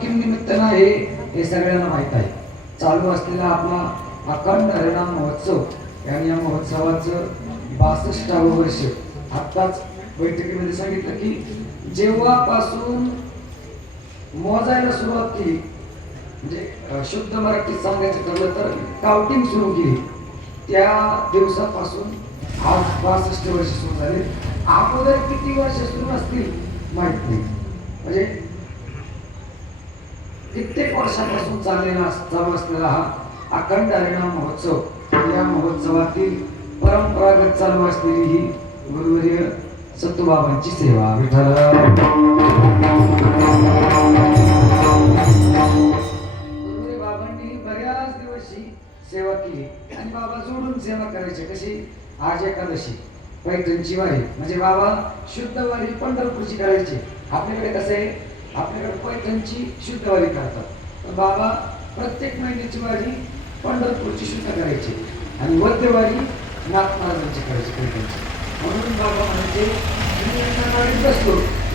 Kim निमित्तानं हे सगळ्यांना माहीत आहे. चालू असलेला आपला अखंड हरिनाम महोत्सव आणि या महोत्सवाचं 62वं वर्ष. आत्ताच बैठकीमध्ये सांगितलं की जेव्हापासून मोजायला सुरुवात केली, म्हणजे शुद्ध मराठीत सांगायचं ठरलं तर काउंटिंग सुरू केली, त्या दिवसापासून आज 62 वर्ष सुरू झाले. अगोदर किती वर्ष सुरू असतील माहित नाही, म्हणजे कित्येक वर्षापासून चालू असलेला हा अखंड हरिनाम महोत्सव. या महोत्सवातील परंपरागत चालू असलेली ही गुरुवर्य सत्तूबाबांची सेवा. विठ्ठल गुरुवर्य बाबांनी बऱ्याच दिवशी सेवा केली आणि बाबा जोडून सेवा करायची. कशी? आज एकादशी पैठणची वारी, म्हणजे बाबा शुद्ध वारी पंढरपूरची करायची. आपल्याकडे कसं आहे, आपल्याकडे पैठणची शुद्ध वारी करतात, पण बाबा प्रत्येक महिन्याची वारी पंढरपूरची शुद्ध करायची आणि वद्यवारी नाथ महाराजांची करायची पैठणची. म्हणून बाबा म्हणजे वारीत बसलो,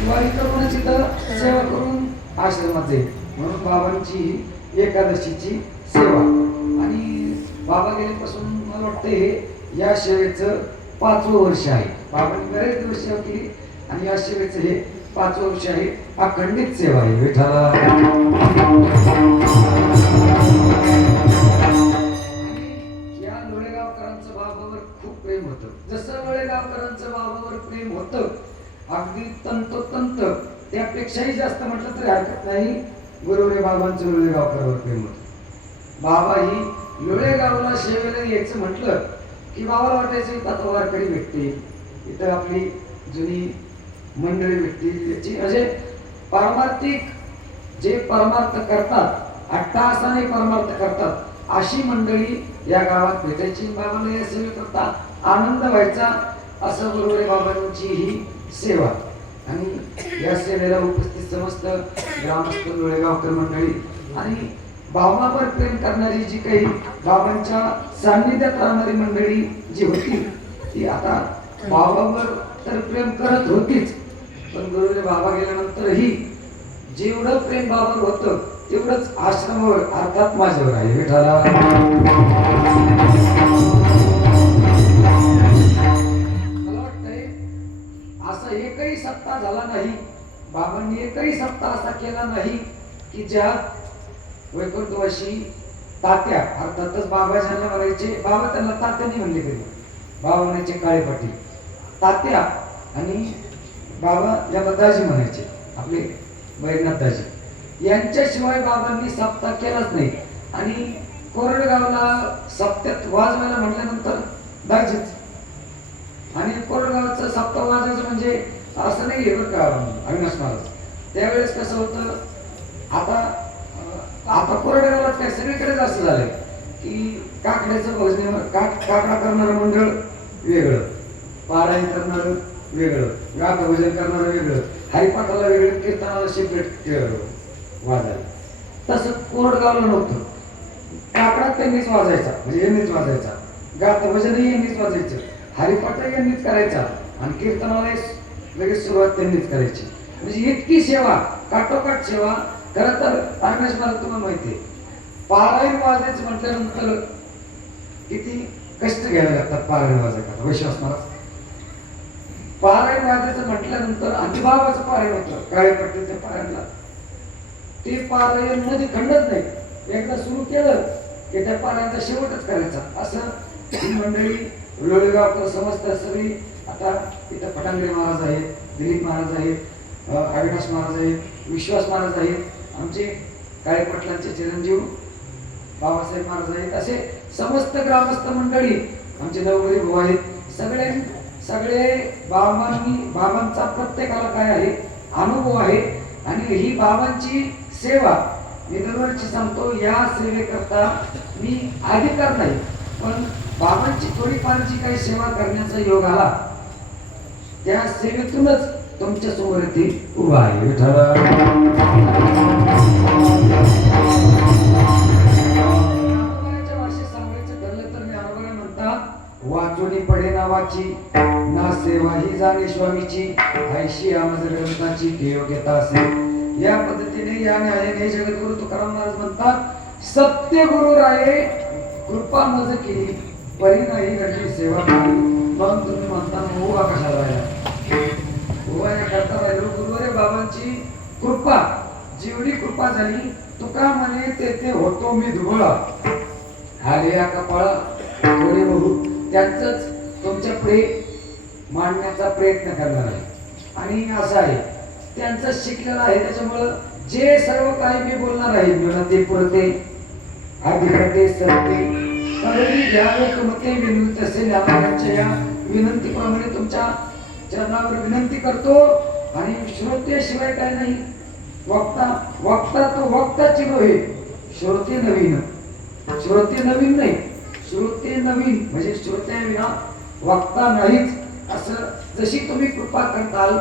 वारी करूनच इथं सेवा करून आश्रमात जाईल. म्हणून बाबांची एकादशीची सेवा. आणि बाबा गेल्यापासून मला वाटतं हे या सेवेचं 5वं वर्ष आहे. बाबांनी बरेच दिवस सेवा केली आणि या सेवेचं हे 5वं वर्ष आहे. अखंडित सेवा आहे. विठ्ठला या लोळेगावकरांचं बाबावर खूप प्रेम होतं. जसं लोळेगावकरांचं बाबावर प्रेम होतं, अगदी तंतोतंत, त्यापेक्षाही जास्त म्हटलं तरी हरकत नाही, गुरुवर्य बाबांचं लोळेगावकरांवर प्रेम होतं. बाबा ही लोळेगावला सेवेला यायचं म्हटलं की बाबाला वाटायचं इथं आता वारकरी भेटते, इथं आपली जुनी मंडळी भेटतील, याची म्हणजे पारमार्थिक जे परमार्थ करतात, अट्टहासाने परमार्थ करतात, अशी मंडळी या गावात भेटायची. बाबाला या सेवेकरता आनंद व्हायचा. असं गुरुवर्य बाबांची ही सेवा. आणि या सेवेला उपस्थित समस्त ग्रामस्थ लोळेगावकर मंडळी आणि बाबावर प्रेम करणारी जी काही बाबांच्या सान्निध्यात राहणारी मंडळी जी होती, ती आता बाबावर तर प्रेम करत होतीच, पण गुरुवर्य बाबा गेल्यानंतरही जेवढं प्रेम बाबावर होतं तेवढंच आश्रमावर अर्थात माझ्यावर आहे. विठ्ठला मला वाटतंय असा एकही सप्ताह झाला नाही, बाबांनी एकही सप्ताह असा केला नाही की ज्यात वैकुंठवासी तात्या, अर्थातच बाबा ज्यांना म्हणायचे, बाबा त्यांना तात्याने म्हणले कधी, बाबा म्हणायचे काळे पाटील तात्या, आणि बाबा ज्यांना दाजी म्हणायचे आपले बैरनाथ दाजी, यांच्याशिवाय बाबांनी सप्ताह केलाच नाही. आणि कोरडगावला सप्त्यात वाजवायला म्हटल्यानंतर दाजीच, आणि कोरडगावचं सप्ताह वाजायचं म्हणजे असं नाही आहे बरं का अविनाश महाराज. त्यावेळेस कसं होतं, आता कोरडगावात काय सगळीकडेच असं झालंय की काकड्याचं भजन, काकडा करणारं मंडळ वेगळं, पारायण करणारं वेगळं, गाथा भजन करणारं वेगळं, हरिपाठाला वेगळं, कीर्तनाला सेपरेट वाजायला. तसं कोरडगावला नव्हतं. काकडा त्यांनीच वाजायचा, म्हणजे यांनीच वाजायचा, गाथा भजनही यांनीच वाजायचं, हरिपाठही यांनीच करायचा, आणि कीर्तनाला लगेच सुरुवात त्यांनीच करायची. म्हणजे इतकी सेवा, काटोकाट सेवा. खरं तर अविनाश महाराज तुम्हाला माहिती आहे, पारायण वाजायचं म्हटल्यानंतर किती कष्ट घ्यावे लागतात पारायण वाजायला. विश्वास महाराज पारायण वाजायचं म्हटल्यानंतर बाबाचं पारायण होतं काळे पट्टीच्या पारायणला, ते पारायण मध्ये खंडच नाही, एकदा सुरू केलं की त्या पारायणचा शेवटच करायचा. असं ही मंडळी लोळेगावकर समजत सगळी. आता इथं फटांगरे महाराज आहेत, दिलीप महाराज आहेत, अविनाश महाराज आहेत, विश्वास महाराज आहेत, आमचे काळे पाटलांचे चिरंजीव बाबासाहेब महाराज आहेत, असे समस्त ग्रामस्थ मंडळी, आमचे नवगरी भाऊ आहेत. सगळे बाबांचा प्रत्येकाला काय आहे अनुभव आहे. आणि ही बाबांची सेवा मी दरवर्षी सांगतो, या सेवेकरता मी अधिकार नाही, पण बाबांची थोडीफार जी काही सेवा करण्याचा योग आला, त्या सेवेतूनच तुमच्या समोर ती उभा आहे. भाषेत सांगायचं ठरलं तर मी अनुभव म्हणतात, वाचोनी पडे नावाची ना सेवा ही जाणे स्वामीची, ऐशी आमज ग्रंथाची ठेव घेता असे या पद्धतीने या न्यायाने जगद्गुरु तुकाराम महाराज म्हणतात सत्य गुरु राये कृपा मज केली परी नाही घडली सेवा केली. मग तुम्ही म्हणता ओवा कशाला राहिला ओवा या करता राहिलो गुरुवारे बाबांची कृपा जेवढी कृपा झाली तुका म्हणे ते होतो मी धुबळा आले या कपाळा थोडे बघू त्यांचंच तुमच्या पुढे मांडण्याचा प्रयत्न करणार आहे. आणि असं आहे त्यांचं शिकलेलं आहे त्याच्यामुळं जे सर्व काही मी बोलणार आहे मिळते पुरते अधिकते सरते तरी घ्यावे तुमते विनंती असेल यांच्या या विनंतीप्रमाणे तुमच्या चरणावर विनंती करतो. आणि श्रोतेशिवाय काय नाही वक्ता तो वक्ताची रोहे श्रोते नवीन श्रोते नवीन नाही श्रोते नवीन म्हणजे श्रोत्या विना वक्ता नाहीच. असं जशी तुम्ही कृपा करताल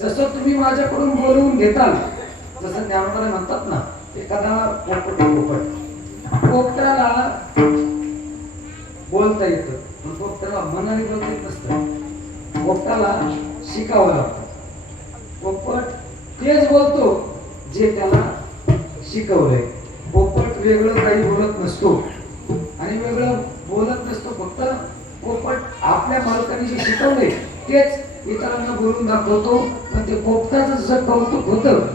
जसं तुम्ही माझ्याकडून बोलवून घेताल जसं ज्ञानोबा म्हणतात ना एखादा पोपटाला बोलता येतं पण पोपटाला मनाने बोलता येत नसतं. पोपटाला शिकावं लागतं. पोपट तेच बोलतो जे त्याला शिकवलंय. पोपट वेगळं काही बोलत नसतो आणि वेगळं बोलत नसतो. फक्त पोपट आपल्या मालकाने जे शिकवले तेच इतरांना बोलून दाखवतो. पण ते पोपटाचं जसं कौतुक होतं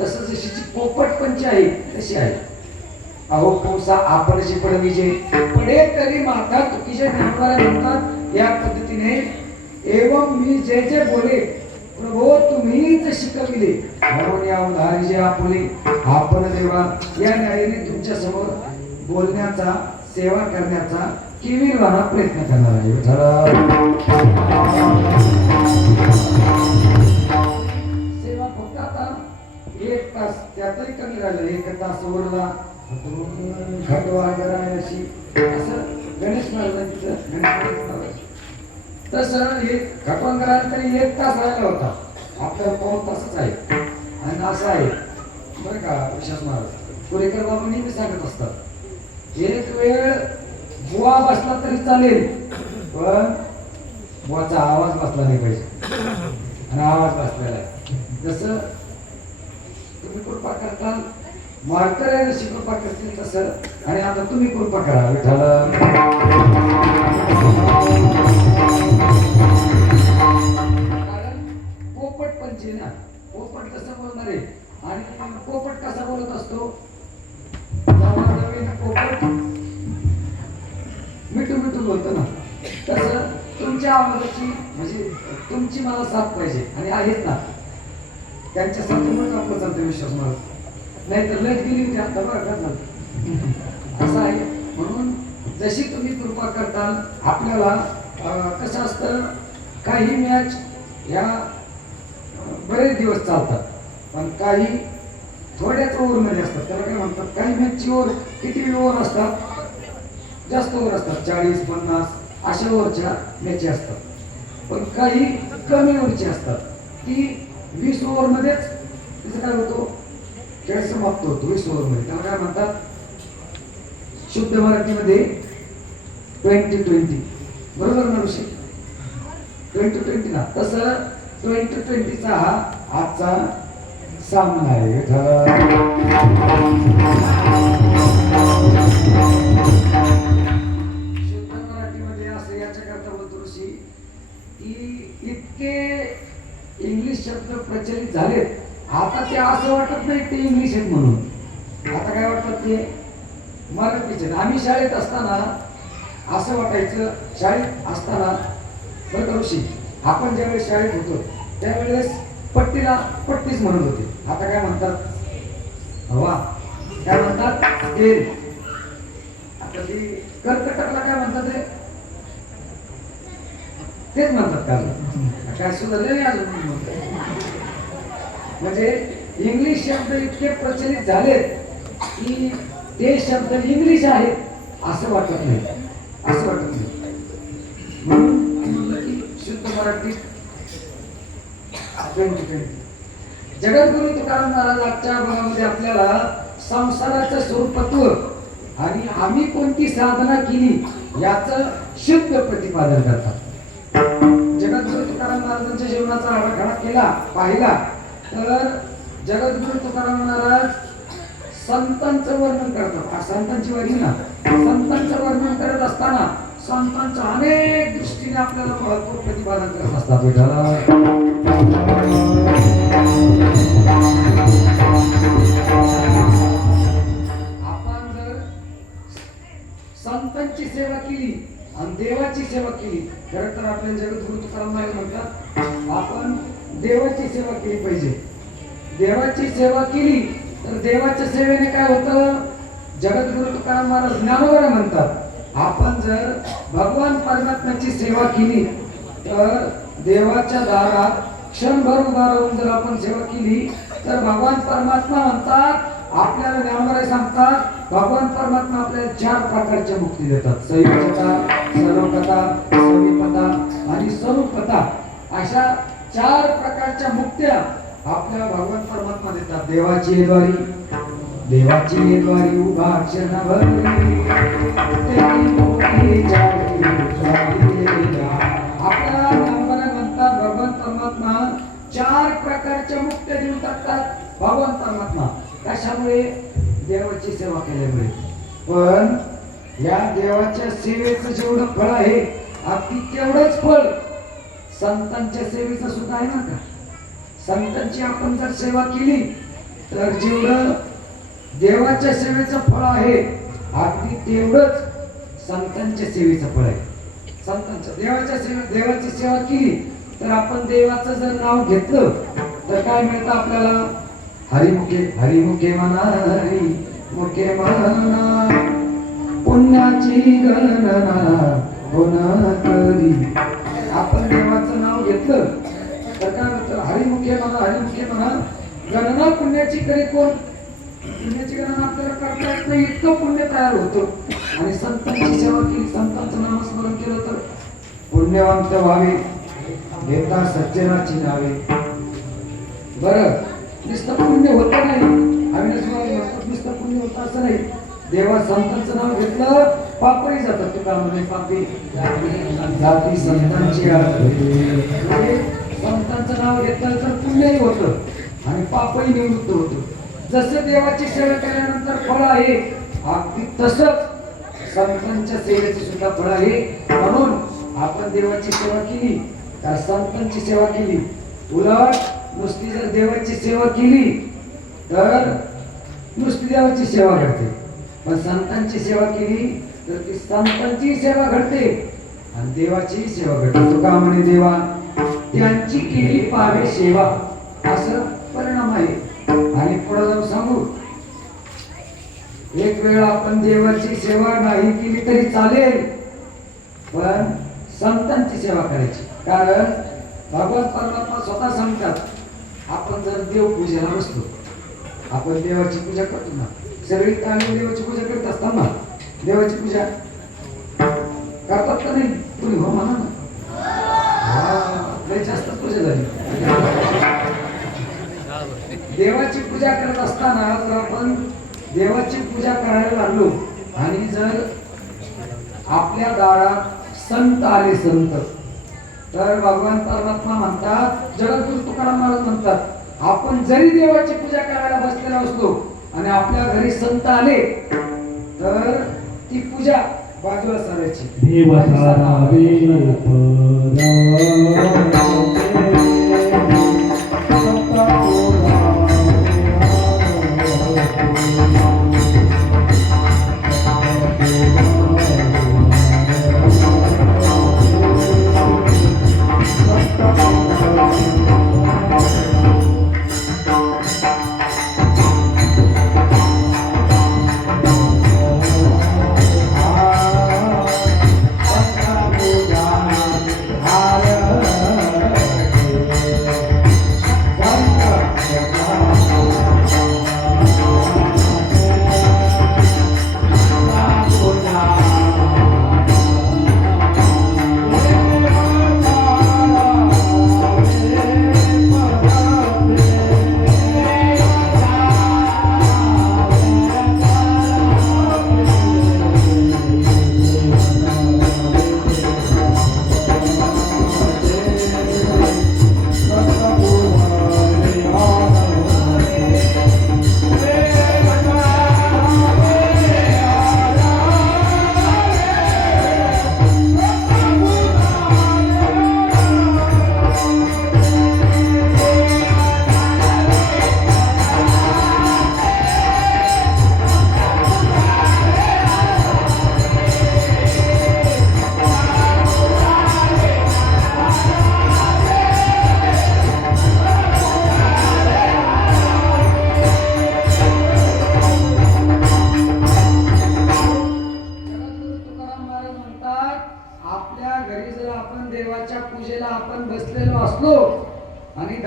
तसं जशी पोपट पंच आहे तशी आहे. अहो पोसा आपण शिकवले पडे तरी माता तुकीचे ज्ञानवाला म्हणतात या पद्धतीने एवं मी जे जे बोले प्रभो तुम्हीच शिकविले म्हणून या उधारी जे आपुले आपण देवा या न्यायाने तुमच्या समोर बोलण्याचा सेवा करण्याचा किवीरवाना प्रयत्न करणार आहे. सेवा फक्त आता 1 तास त्यातही कमी राहिलं. 1 तास वरला घटवा करायची असं गणेश महाराजांचं तसं हे घटवंकराला तरी 1 तास राहिला होता. आपल्याला 1 तासच आहे. आणि असं आहे बरं का विश्वास महाराज पुरेकर बाबा नेहमी सांगत असतात एक वेळ बुवा बसला तरी चालेल पण बुवाचा आवाज बसला नाही पाहिजे. आणि आवाज बसलेला आहे. जसं तुम्ही कृपा करताल मार्कऱ्या जशी कृपा करतील तसं आणि आता तुम्ही कृपा करा विठाला. कारण पोपट पंची ना पोपट कसं बोलणार आहे आणि पोपट कसा बोलत असतो पोपट मिठू मिठू बोलतो ना तसं तुमच्या आवाजाची म्हणजे तुमची मला साथ पाहिजे आणि आहेत ना त्यांच्यासाठी म्हणून आपलं चालतं विश्वास मला नाही तर लट गेली होती आता बघा असं आहे. म्हणून जशी तुम्ही कृपा करताल आपल्याला कसं असतं काही मॅच ह्या बरेच दिवस चालतात पण काही थोड्याच ओव्हरमध्ये असतात. त्याला काय म्हणतात काही मॅचची ओव्हर किती ओव्हर असतात जास्त ओव्हर असतात 40-50 अशा ओव्हरच्या मॅची असतात. पण काही कमी ओव्हरची असतात ती 20 ओव्हरमध्येच तिचं काय होतो खेळ समाप्त होतो 20 ओव्हरमध्ये. त्याला काय म्हणतात शुद्ध मराठीमध्ये 20-20 बरोबर ना ऋषी 20-20 ना तसं 20-20चा हा आजचा सामना आहे. शुद्ध मराठीमध्ये असं याच्याकरता बोलतो ऋषी की इतके इंग्लिश शब्द प्रचलित झालेत आता ते असं वाटत नाही ते इंग्लिश आहेत म्हणून. आता काय वाटतात ते मराठीचे. आम्ही शाळेत असताना असं वाटायचं शाळेत असताना बरं का ऋषी आपण ज्यावेळेस शाळेत होतो त्यावेळेस पट्टीला पट्टीच म्हणत होते. आता काय म्हणतात वा काय म्हणतात स्केल. आता ती कर्कटकला काय म्हणतात तेच म्हणतात का काय सुधारले नाही अजून. म्हणजे इंग्लिश शब्द इतके प्रचलित झालेत की ते शब्द इंग्लिश आहेत असं वाटत नाही असं वाटत नाही. म्हणून म्हणलं की शुद्ध मराठीत 20-20 जगद्गुरु तुकाराम महाराज आजच्या भागामध्ये आपल्याला संसाराचं स्वरूपत्व आणि आम्ही कोणती साधना केली याचं शुद्ध प्रतिपादन करतात. जगद्गुरु तुकाराम महाराजांच्या जीवनाचा आराखडा केला पाहिला तर जगद्गुरु तुकाराम महाराज संतांचं वर्णन करतात. संतांची वारी ना, संतांचं वर्णन करत असताना संतांचं अनेक दृष्टीने आपल्याला महत्व प्रतिपादन करत असतात. आपण जर संतांची सेवा केली आणि देवाची सेवा केली, खरं तर आपल्या जगद्गुरु तुकाराम महाराज म्हणतात आपण देवाची सेवा केली पाहिजे. देवाची सेवा केली तर देवाच्या सेवेने काय होतं? जगद्गुरु तुकाराम महाराज ज्ञानोबा म्हणतात आपण जर भगवान परमात्म्याची सेवा केली तर देवाच्या दारात क्षणभर उभा राहून जर आपण सेवा केली तर भगवान परमात्मा म्हणतात आपल्याला ज्ञानोबा सांगतात भगवान परमात्मा आपल्याला 4 प्रकारच्या मुक्ती देतात. सैवचता, सर्वकथा, सविपता आणि स्वरूपता अशा 4 प्रकारच्या मुक्त्या आपल्याला भगवान परमात्मा देतात. देवाची द्वारी उभा क्षणभर आपल्याला म्हणतात भगवान परमात्मा 4 प्रकारच्या मुक्त्या देऊन टाकतात. भगवान परमात्मा कशामुळे? देवाची सेवा केल्यामुळे. पण या देवाच्या सेवेचं जेवढं फळ आहे अगदी तेवढंच फळ संतांच्या सेवेचं सुद्धा आहे ना का? संतांची आपण जर सेवा केली तर जेवढं देवाच्या सेवेचं फळ आहे अगदी तेवढंच संतांच्या सेवेचं फळ आहे. संतांच्या देवाची सेवा केली तर आपण देवाचं जर नाव घेतलं तर काय मिळतं आपल्याला? हरिमुखे म्हणा, हरिमुखे म्हणा, पुण्याची गणना होणार कधी. आपण देवाचं नाव घेतलं तर काय म्हणतं? हरिमुखे म्हणा, गणना पुण्याची कधी कोण? पुण्याची गणना आपल्याला करता येत नाही, इतकं पुण्य तयार होतं. आणि संतांची सेवा केली, संतांचं नामस्मरण केलं तर पुण्यवंत व्हावे, घेता सज्जनाची नावे. बरं, नुसतं पुण्य होतं नाही, नुसतं पुण्य होतं असं नाही. देवा संतांचं नाव घेतलं पापही जातात. तुका म्हणजे पापी जाती संतांची म्हणजे संतांचं नाव घेतलं तर पुण्यही होतं आणि पापही निवृत्त होतं. जसं देवाची सेवा केल्यानंतर फळ आहे अगदी तसंच संतांच्या सेवेची सुद्धा फळ आहे. म्हणून आपण देवाची सेवा केली तर संतांची सेवा केली. उलट नुसती जर देवाची सेवा केली तर नुसती देवाची सेवा घडते, पण संतांची सेवा केली तर ती संतांची सेवा घडते आणि देवाची सेवा घडते. तुका म्हणे देवा त्यांची केली पावे सेवा, असं परिणाम आहे. आणि पुढे जाऊन सांगू, एक वेळ आपण देवाची सेवा नाही केली तरी चालेल, पण संतांची सेवा करायची. कारण भगवान परमात्मा स्वतः सांगतात आपण जर देव पूजेला बसतो, आपण देवाची पूजा करतो ना, सगळी ताली देवाची पूजा करत असताना देवाची पूजा करतात का नाही? तुम्ही हो म्हणा ना. जास्त पूजा झाली. देवाची पूजा करत असताना जर आपण देवाची पूजा करायला लागलो आणि जर आपल्या दारात संत आले, संत, तर भगवान परमात्मा म्हणतात, जगद्गुरु तुकाराम महाराज म्हणतात आपण जरी देवाची पूजा करायला बसलेला असलो आणि आपल्या घरी संत आले तर ती पूजा बाजूला सारायची.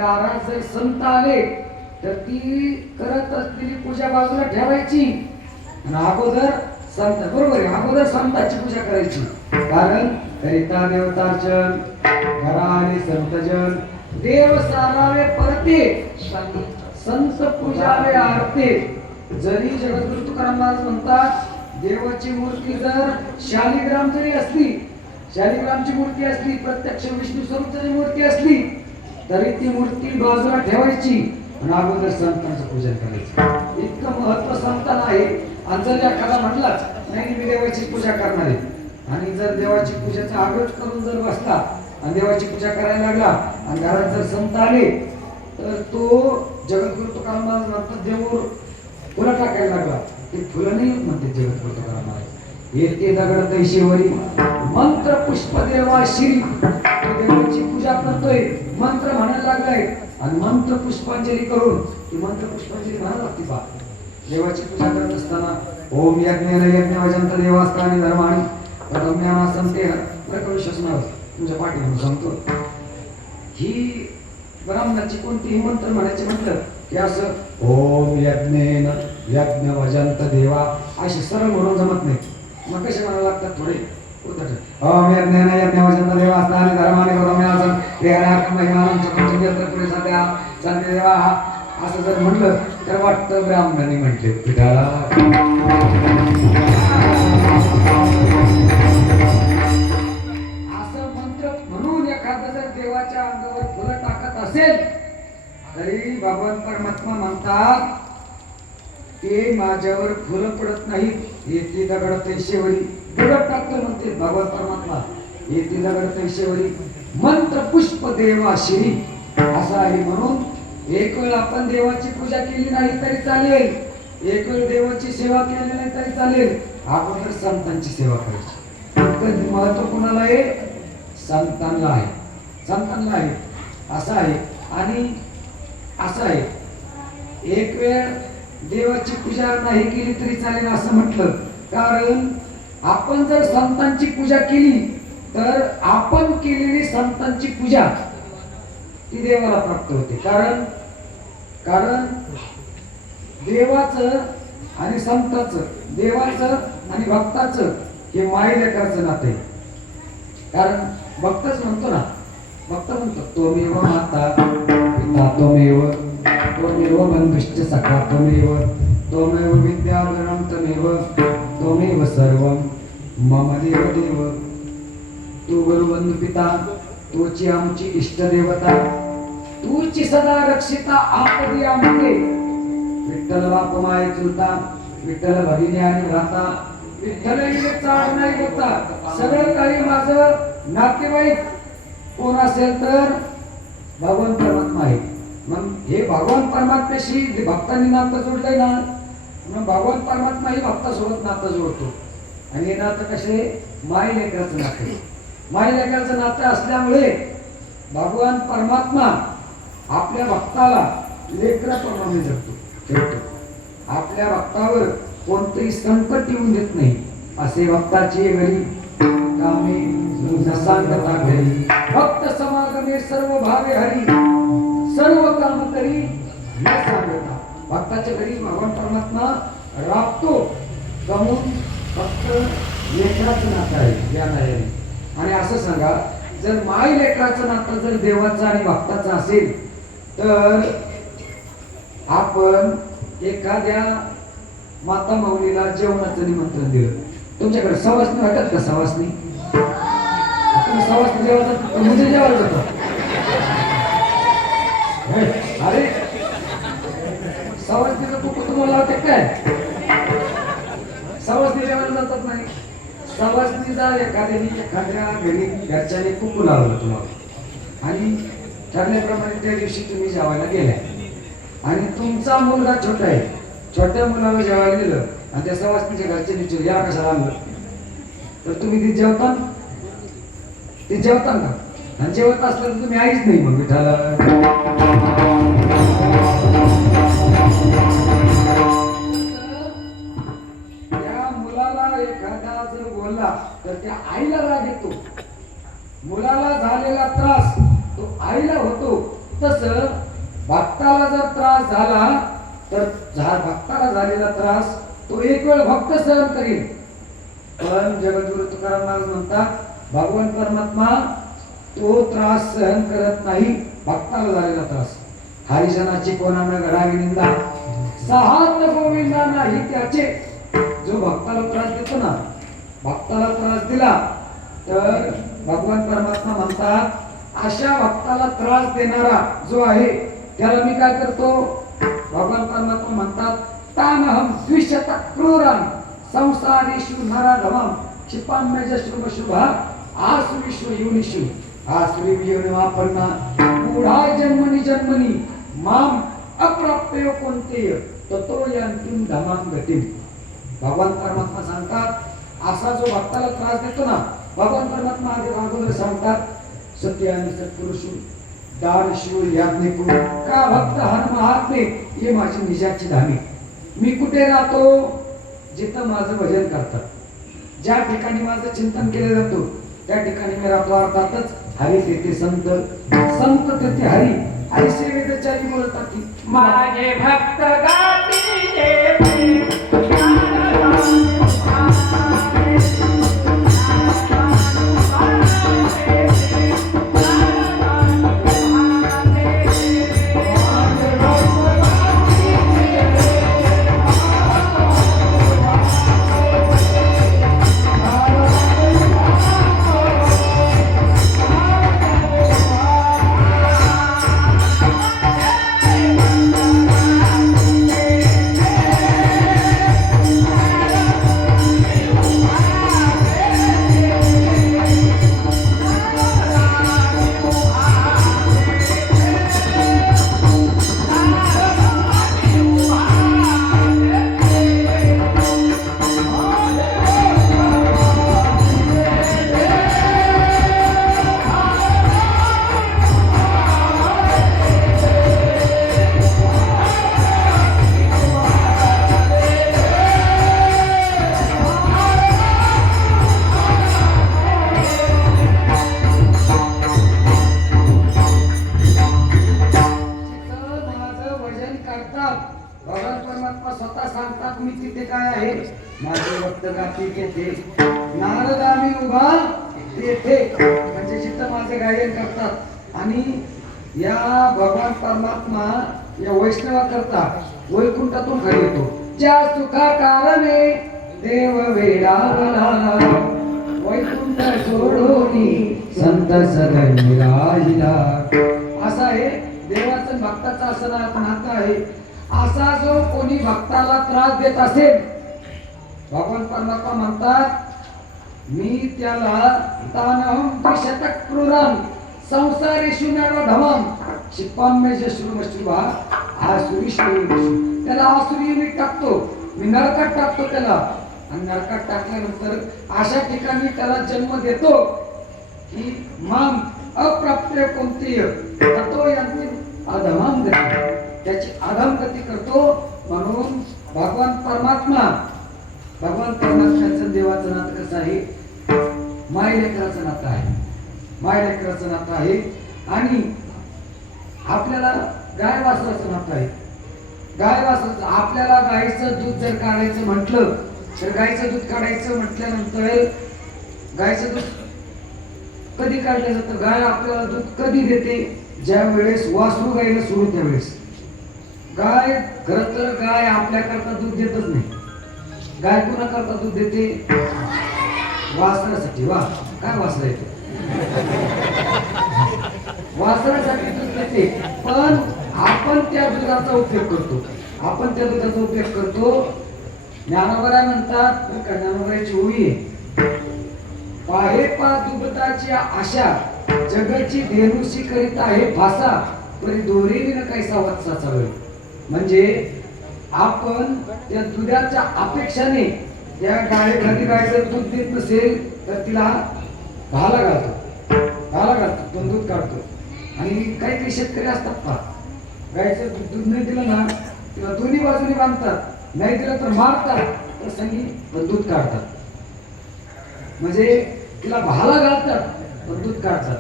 दारात जर संत आले तर ती करत असलेली पूजा बाजूला ठेवायची आणि अगोदर संत, बरोबर आहे, अगोदर संतांची पूजा करायची. कारण करिता देवतार्चन घरा आले संतजन, देव सारावे परते संत पूजावे आरते. जरी जगद्गुरु तुकाराम महाराज म्हणतात देवाची मूर्ती जर शालिग्राम जरी असली, शालिग्रामची मूर्ती असली, प्रत्यक्ष विष्णू स्वरूप जरी मूर्ती असली तरी ती मूर्ती बाजूला ठेवायची आणि अगोदर संतांचं पूजन करायचं. इतकं महत्व संतांना आहे. आणि जर एखादा म्हटलाच नाही मी देवाची पूजा करणार आहे आणि जर देवाची पूजेचा आग्रह करून जर बसला आणि देवाची पूजा करायला लागला आणि घरात जर संत आले तर तो जगद्गुरु तुकाराम महाराज म्हणतात देवावर फुलं टाकायला लागला. ते फुलं नाही म्हणते जगद्गुरु तुकाराम महाराज, येते दगड तैशीवरी मंत्र पुष्प देवा श्री. देवाची पूजा करतोय, मंत्र म्हणायला लागलाय आणि मंत्र पुष्पांजली करून ती मंत्र पुष्पांजली म्हणायला लागते. बा देवाची पूजा करत असताना ओम यज्ञेन यज्ञ वजंत देवास्तानी धर्माणी प्रथम्यामासंते प्रकविश्वसनावर तुमच्या पाठीवर सांगतो. ही ब्राह्मणाची कोणतीही मंत्र म्हणायचे म्हटलं की असं ओम यज्ञेन यज्ञ वजंत देवा अशी सरळ म्हणून जमत नाही. मग कसे म्हणायला लागतात थोडे ओम यज्ञेन यज्ञ वजंत देवास्तानी धर्माणी प्रथम्यासं प्रियाणाकं महिमानं चक्रचंद्र पुढे सध्या संते देवा असं जर म्हणलं तर वाटतं ब्राह्मणाने म्हटले पिठाला. असं मंत्र म्हणून एखादं जर देवाच्या अंगावर फुलं टाकत असेल तरी भगवान परमात्मा म्हणतात ते माझ्यावर फुलं पडत नाहीत, येते दगड तैशेवरी. दगड टाकतो म्हणते भगवान परमात्मा, येते दगड तैशेवरी मंत्र पुष्प देवाश्री असं आहे. म्हणून एक वेळ आपण देवाची पूजा केली नाही तरी चालेल, एक वेळ देवाची सेवा केली नाही तरी चालेल, अगोदर संतांची सेवा करायची. इतकं महत्व कोणाला आहे? संतांना आहे, संतांना आहे. असं आहे. आणि असं आहे एक वेळ देवाची पूजा नाही केली तरी चालेल असं म्हटलं कारण आपण जर संतांची पूजा केली तर आपण केलेली संतांची पूजा ती देवाला प्राप्त होते. कारण कारण देवाचं आणि संताचं, देवाचं आणि भक्ताचं हे मायलेकराचं नातं आहे. कारण भक्तच म्हणतो ना, भक्त म्हणतो त्वमेव माता पिता त्वमेव त्वमेव बंधुश्च सखा त्वमेव त्वमेव विद्याधरं त्वमेव त्वमेव सर्वं मम देव देव. तू गुरुबंधू पिता, तूची आमची इष्ट देवता, तूची सदा रक्षिता आपदी आमचे. विठ्ठल बाप माय चुलता, विठ्ठल भगिनी आणि भ्राता, विठ्ठल चाड नाही होता. सगळं काही माझं नातेवाईक कोण असेल तर भगवान परमात्मा आहे. मग हे भगवान परमात्म्याशी भक्तांनी नातं जोडलंय ना, मग भगवान परमात्मा ही भक्तासोबत नातं जोडतो. आणि हे नातं कसे? माय लेकराचं नातं. माय लेकराचं नातं असल्यामुळे भगवान परमात्मा आपल्या भक्ताला लेकराप्रमाणे जगतो, ठेवतो. आपल्या भक्तावर कोणतेही संकट येऊन देत नाही. असे भक्ताची घरी कामे सांगता घरी भक्त समागमे सर्व भावे हरी सर्व काम करी न सांगता. भक्ताच्या घरी भगवान परमात्मा राबतो. कमून फक्त लेकराचं नातं आहे ज्ञानाने. आणि असं सांगा जर माय लेकराचं नातं जर देवाचं आणि भक्ताचं असेल तर आपण एखाद्या माता माऊलीला जेवणाचं निमंत्रण दिलं. तुमच्याकडे सवासणी वाटत का? सवासणी आपण सवासणी जेवायला म्हणजे जेवायला जातो. अरे सवासणीचं कुठं तुम्हाला लावते काय? सवासणी जेवायला जातात नाही. सवासणीचा एखाद्या घरी घरच्याने कुकू लावलं तुम्हाला आणि ठरल्याप्रमाणे त्या दिवशी तुम्ही जेवायला गेल्या आणि तुमचा मुलगा छोटा आहे. छोट्या मुलाला जेवायला दिलं आणि त्या सवासणीच्या घरचे विचार या कशाला आणलं तर तुम्ही ते जेवता का? आणि जेवत असलं तर तुम्ही आईच नाही. मग विठाला त्या मुलाला एखादा जर बोलला तर त्या आईला राग येतो. मुलाला झालेला त्रास तो आईला होतो. तसं भक्ताला झालेला त्रास तो एक वेळ भक्त सहन करेल, पण जगद्गुरु तुकाराम महाराज म्हणतात भगवान परमात्मा तो त्रास सहन करत नाही, भक्ताला झालेला त्रास. हरिजनाची कोणानं घडावी निंदा, सहात गोविंदा नाही त्याचे. जो भक्ताला त्रास देतो ना, भक्ताला त्रास दिला तर भगवान परमात्मा म्हणतात अशा भक्ताला त्रास देणारा जो आहे त्याला मी काय करतो. भगवान परमात्मा म्हणतात तानहम द्विशत क्रूरान संसारेषु नराधमम क्षिपाम्यजश्रुम शुभा आसुरीषु योनिषु आसुरी योनिमापन्ना मूढा जन्मनी जन्मनी माम अप्राप्यो कोणतेय ततो यांतीम धमाम गतिम. भगवान परमात्मा सांगतात असा जो भक्ताला त्रास देतो ना, भगवान परमात्मा आधी अगोदर सांगतात सत्य आणि सत्पुरुषु दानशूर याज्ञिकू का भक्त हर महात्मे ये माझी निजाची धामी. मी कुठे राहतो, जिथं माझं भजन करतात, ज्या ठिकाणी माझं चिंतन केलं जातो त्या ठिकाणी मी राहतो. अर्थातच हरी तेथे संत, संत तेथे हरी. ऐसे वेदचारी बोलतात की माझे भक्त गाती भगवान परमात्मा स्वतः सांगतात मी तिथे काय आहे, माझे भक्त गाती येथे नारद आम्ही उभा येथे, म्हणजे जिथं माझे गायन करतात. आणि या भगवान परमात्मा या वैष्णवा करता वैकुंठातून घरी येतो. ज्या सुखा कारणे देव वेडावला वैकुंठ सोडोनी संत सदनी राहिला. असं आहे देवाचं भक्ताचं असं नातं आहे. असा जो कोणी भक्ताला त्रास देत असेल, भगवान परमात्मा म्हणतात मी त्याला तानहम द्विशतक क्रूरम संसारेषु नराधमम क्षिपाम्यजश्रुमश्रुभा आसुरीषु योनिषु. त्याला आसुरी मी टाकतो, मी नरकात टाकतो त्याला. आणि नरकात टाकल्यानंतर अशा ठिकाणी त्याला जन्म देतो की माम अप्राप्य कोणती ततो यांती अधमाम गती, त्याची अधमगती करतो. म्हणून भगवान परमात्म्याचं देवाचं नातं कसं आहे, माय लेकराचं नातं आहे. माय लेकराचं नातं आहे. आणि आपल्याला गाय वासराचं नातं आहे. गाय वासराचं आपल्याला गायचं दूध जर काढायचं म्हटलं तर गायचं दूध काढायचं म्हटल्यानंतर गायचं दूध कधी काढलं जातं. गाय आपल्याला दूध कधी देते, ज्या वेळेस वासरू गायला सोडून त्यावेळेस. गाय खरं तर गाय आपल्याकरता दूध देतच नाही. गाय कोणाकरता दूध देते, वासरासाठी. वा काय वासरा येतो, वासरासाठी दूध देते. पण आपण त्या दुधाचा उपयोग करतो, आपण त्या दुधाचा उपयोग करतो. ज्ञानोबा म्हणतात, ज्ञानोबाची ओळी आहे, पाहे पा दुबताची आशा जगाची धेनुशी करीत आहे फासा परी दोरीने कैसा वत्साचा वेळ. म्हणजे आपण त्या दुधाच्या अपेक्षाने त्या गायेखाली गाय जर दूध देत नसेल तर तिला घाला घालतो तो दूध काढतो. आणि काही काही शेतकरी असतात पहा, गायचं दूध नाही दिलं ना तिला दोन्ही बाजूने बांधतात, नाही दिलं तर मारतात, तर संगी दूध काढतात. म्हणजे तिला भाला घालतात पण दूध काढतात.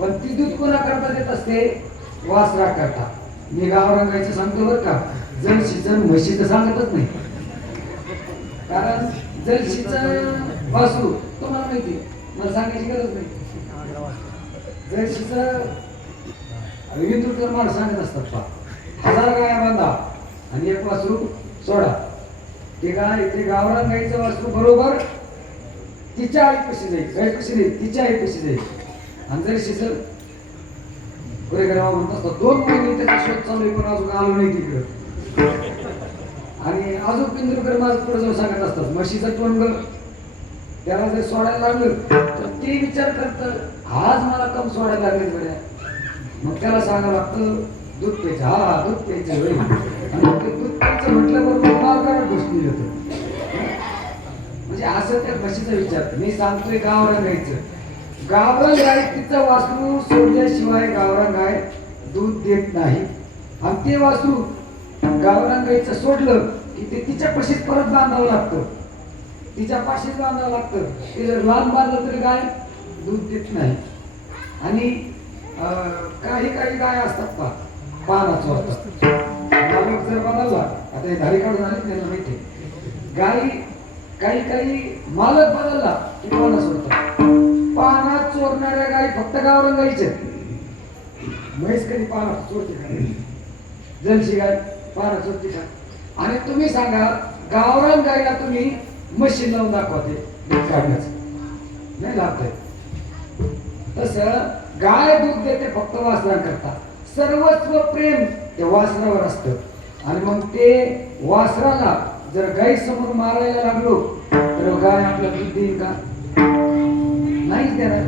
पण ती दूध कोणा करता देत असते, वासरा करता. मी गावरंगायचं सांगतो बरं का, जलशीचं म्हशीचं सांगतच नाही. कारण जलशीचं वासरू तुम्हाला माहिती, मला सांगायची गरज नाही. जलशीचं विंदुरकर माणूस सांगत असतात पा, 1000 गाया बांधा आणि एक वासरू सोडा. ते गावरान गाईचं वासरू बरोबर तिच्या आईपाशी जाईल, गाय कशी जाईल तिच्या आईपाशी जाईल. आणि जलशीचं म्हणत असतात 2 महिने त्याचा शोध चालू आहे, पण अजून आलो नाही तिकडं. आणि अजून पिंजरकर माझं पुढे जाऊन सांगत असतात, म्हशीचं तोंड त्याला जर सोडायला लागलं तर ते विचार करत आज मला कम सोडायला लागले बऱ्या. मग त्याला सांगावं लागतं दूध प्यायचं, हा दूध प्यायचं होईल. आणि मग ते दूध प्यायचं म्हटलं बरोबर मार्गावर गोष्टी येतो. म्हणजे असं त्या म्हशीचा विचार. मी सांगतोय गावरान गायचं, गावरान गाय तिचं वासरू सोडल्याशिवाय गावरान गाय दूध देत नाही. आणि ते वासरू गावरान गायचं सोडलं की ते तिच्या पाशीच परत बांधावं लागतं, तिच्या पाशीच बांधावं लागतं. ते जर लांब बांधलं तरी गाय दूध देत नाही. आणि काही गाय असतात पा पानाच वाजतात, मालक जर बदलला, आता हे धारी काढून आले त्यांना माहिती, गाई काही मालक बदलला की पाना सोडतात. पानात चोरणाऱ्या गाई फक्त गावरान गाईच्या. म्हैस कधी पानात चोरते का? जलशी गाय पानात चोरते का? आणि तुम्ही सांगा गावरान गाईला तुम्ही मशीन लावून दाखवते दूध काढण्याचं, नाही लागतंय. तसं गाय दूध देते फक्त वासरांकरता. सर्वस्व प्रेम त्या वासरावर असतं. आणि मग ते वासराला जर गाई समोर मारायला लागलो तर गाय आपल्याला दूध देईल का? नाहीच देणार.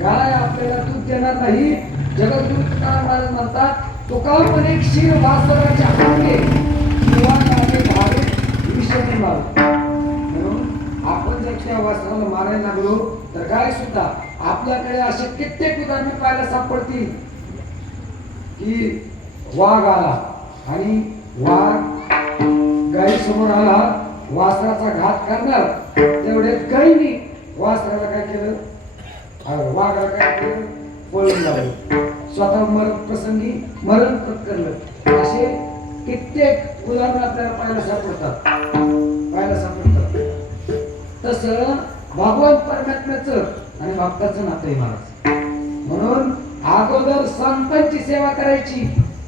गाय आपल्याला दूध देणार नाही. जगद्गुरु तुकाराम महाराज म्हणतात, तुकापणे क्षीर वासराच्या अंगे किंवा नागे धारे विषयाने मारू. म्हणून आपण जर त्या वासराला मारायला लागलो तर गाय सुद्धा, आपल्याकडे असे कित्येक उदाहरणं पाहायला सापडतील की वाघ आला आणि वाघ गाई समोर आला, वासराचा घात करणार, तेवढ्यात गाईने वासराला काय केलं, वाघाला काय केलं, पळून लावलं, स्वतः प्रसंगी मरण पत्करलं. असे कित्येक उदाहरणं आपल्याला पाहायला सापडतात. तसं भगवान परमात्म्याचं आणि भक्ताचं नातं आहे महाराज. म्हणून अगोदर संतांची सेवा करायची,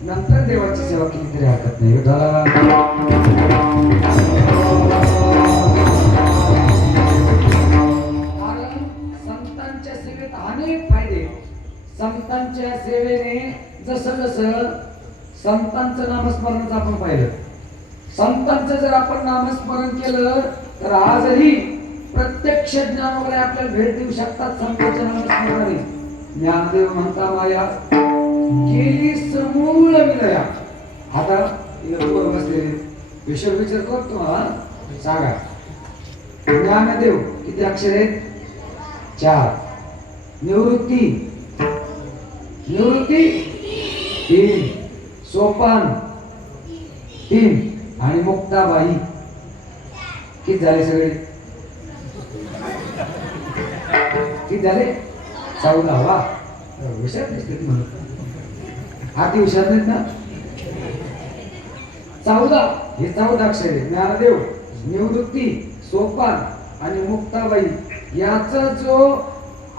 नंतर देवाची सेवा केली तरी हरकत नाही. कारण संतांच्या सेवेत अनेक फायदे. संतांच्या सेवेने जसं संतांचं नामस्मरणाचं आपण पाहिलं, संतांचं जर आपण नामस्मरण केलं तर आजही प्रत्यक्ष ज्ञान वगैरे आपल्याला भेट देऊ शकतात. संतांच्या नामस्मरणाने ज्ञानदेव म्हणता माया केली समूळ विलया. आता वर बसलेले विचार करतो तुम्हाला सांगा, ज्ञानदेव किती अक्षर आहेत? 4. निवृत्ती 3. सोपान 3 आणि मुक्ताबाई किती झाले? सगळे किती झाले? 14. वा, हुशार दिसते म्हणत, हाती हुशार नाहीत ना. 14 हे 14 अक्षर आहे. ज्ञानदेव, निवृत्ती, सोपान आणि मुक्ताबाई याचा जो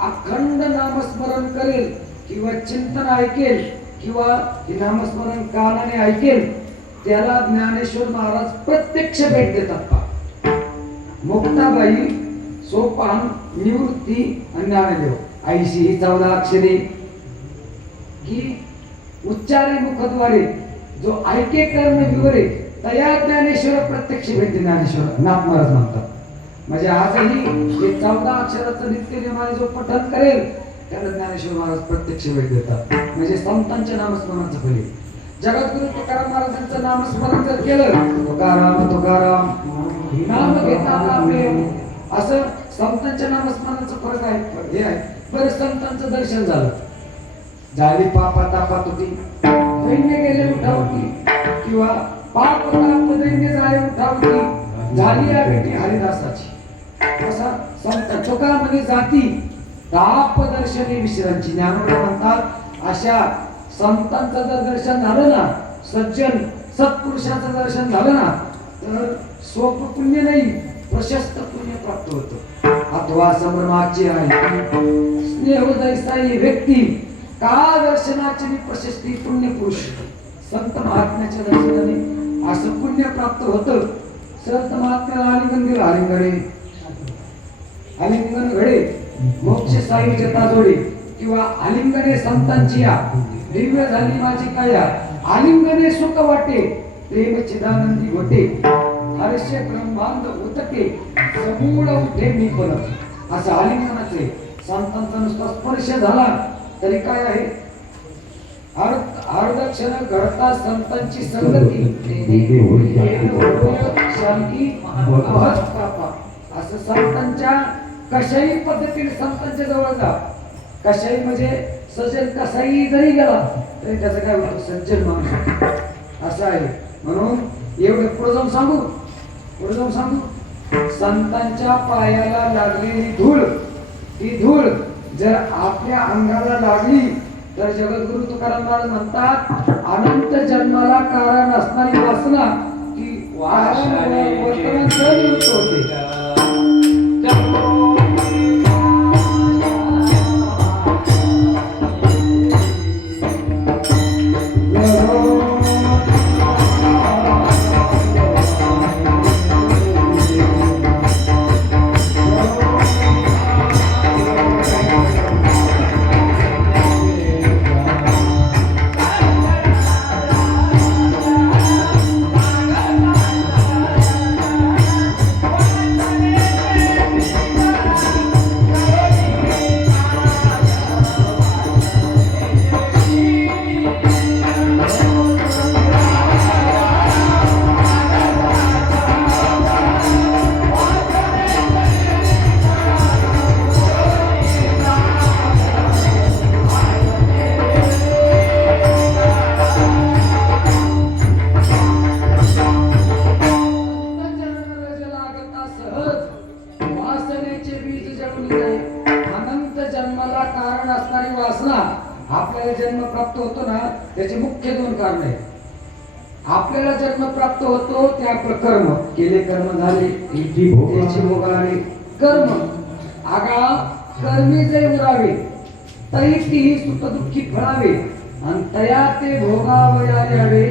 अखंड नामस्मरण करेल किंवा चिंतन ऐकेल किंवा हे नामस्मरण कानाने ऐकेल, त्याला ज्ञानेश्वर महाराज प्रत्यक्ष भेट देतात. मुक्ताबाई, सोपान, निवृत्ती आणि ज्ञानदेव ऐशी ही 14 अक्षरे ही उच्चारे मुखद्वारे जो ऐके कर्ण विवरे तया ज्ञानेश्वर प्रत्यक्ष भेट ज्ञानेश्वर नाथ महाराज म्हणतात. म्हणजे आजही हे 14 अक्षराचं नित्य नियमाने जो पठण करेल त्याला ज्ञानेश्वर महाराज प्रत्यक्ष भेट देतात. म्हणजे संतांच्या नामस्मरणाचं फळ. जगद्गुरु तुकाराम महाराजांचं नामस्मरण जर केलं, तुकाराम तुकाराम नाम घेता आपले, असं संतांच्या नामस्मरणाचं फरक आहे. हे आहे. बरं, संतांचं दर्शन झालं, झाली पापा तापा तुटी, दैन्य गेले उठावती किंवा पाप ताप दैन्य जाय उठावती, झाली या बेटी हरिदासाची. असा संत तुका म्हणे जाती ताप दर्शनी विश्रांची. ज्ञानोबा म्हणतात अशा संतांचं जर दर्शन झालं ना, सज्जन सत्पुरुषाचं दर्शन झालं ना तर सोप पुण्य नाही प्रशस्त पुण्य प्राप्त होतं. अथवा समरणाची आहे स्नेह जैसाई व्यक्ती का दर्शनाची प्रशस्ती पुण्य पुरुष संत महात्म्याच्या दर्शनाने असं पुण्य प्राप्त होतं. संत महात्म्याला आलिंगन दिलं आलिंगन घडे मोक्ष साई जता जोडे किंवा आलिंगने संतांची या दिव्य झाली माझी काया आलिंगने सुख वाटे प्रेम चिदानंदी घोटे हर्षे ब्रह्मांड उतके समूळ उठे मी पण असं आलिंगनाचे संतांचा नुसता स्पर्श झाला तरी काय आहे अर्धक्षण घडता संतांची संगती शांती असं संतांच्या कशाही पद्धतीने संतांच्या जवळ जा कशाही म्हणजे सज्जन कसाही जरी गेला तरी त्याचं काय होतं सज्जन माणूस असं आहे. म्हणून एवढं पुढे जाऊन सांगू संतांच्या पायाला लागलेली धूळ ती धूळ जर आपल्या अंगाला लागली तर जगद्गुरु तुकाराम महाराज म्हणतात अनंत जन्माला कारण असणारी वासना ती वर्तमान सहज होते. आपल्याला जन्म प्राप्त होतो ना त्याचे मुख्य दोन कारण आहेत. आपल्याला जन्म प्राप्त होतो ते आपलं कर्म केले कर्म झाले त्याची भोगाले कर्म आगा कर्मी जे उरावे तरी तीही सुख दुःखी फळावे आणि तया ते भोगावयाले हवे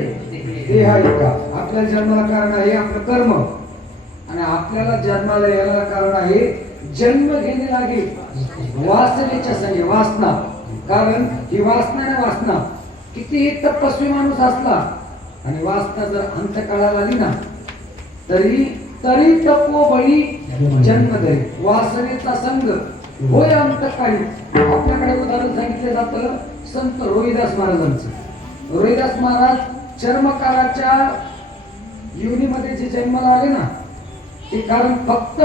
ते आहे का. आपल्या जन्माला कारण आहे आपलं कर्म आणि आपल्याला जन्माला यायला कारण आहे जन्म घेणे लागेल वासनेच्या संगे वासना. कारण ही वासना कितीही तपस्वी माणूस असला आणि वासना जर अंतकाळाला आली ना तरी तपोबळी जन्म धरे वासनेचा संग होय अंतकाळी. आपल्याकडे उदाहरण सांगितलं जातं संत रोहिदास महाराजांचं. रोहिदास महाराज चर्मकाराच्या योनीमध्ये जे जन्माला आले ना ते कारण फक्त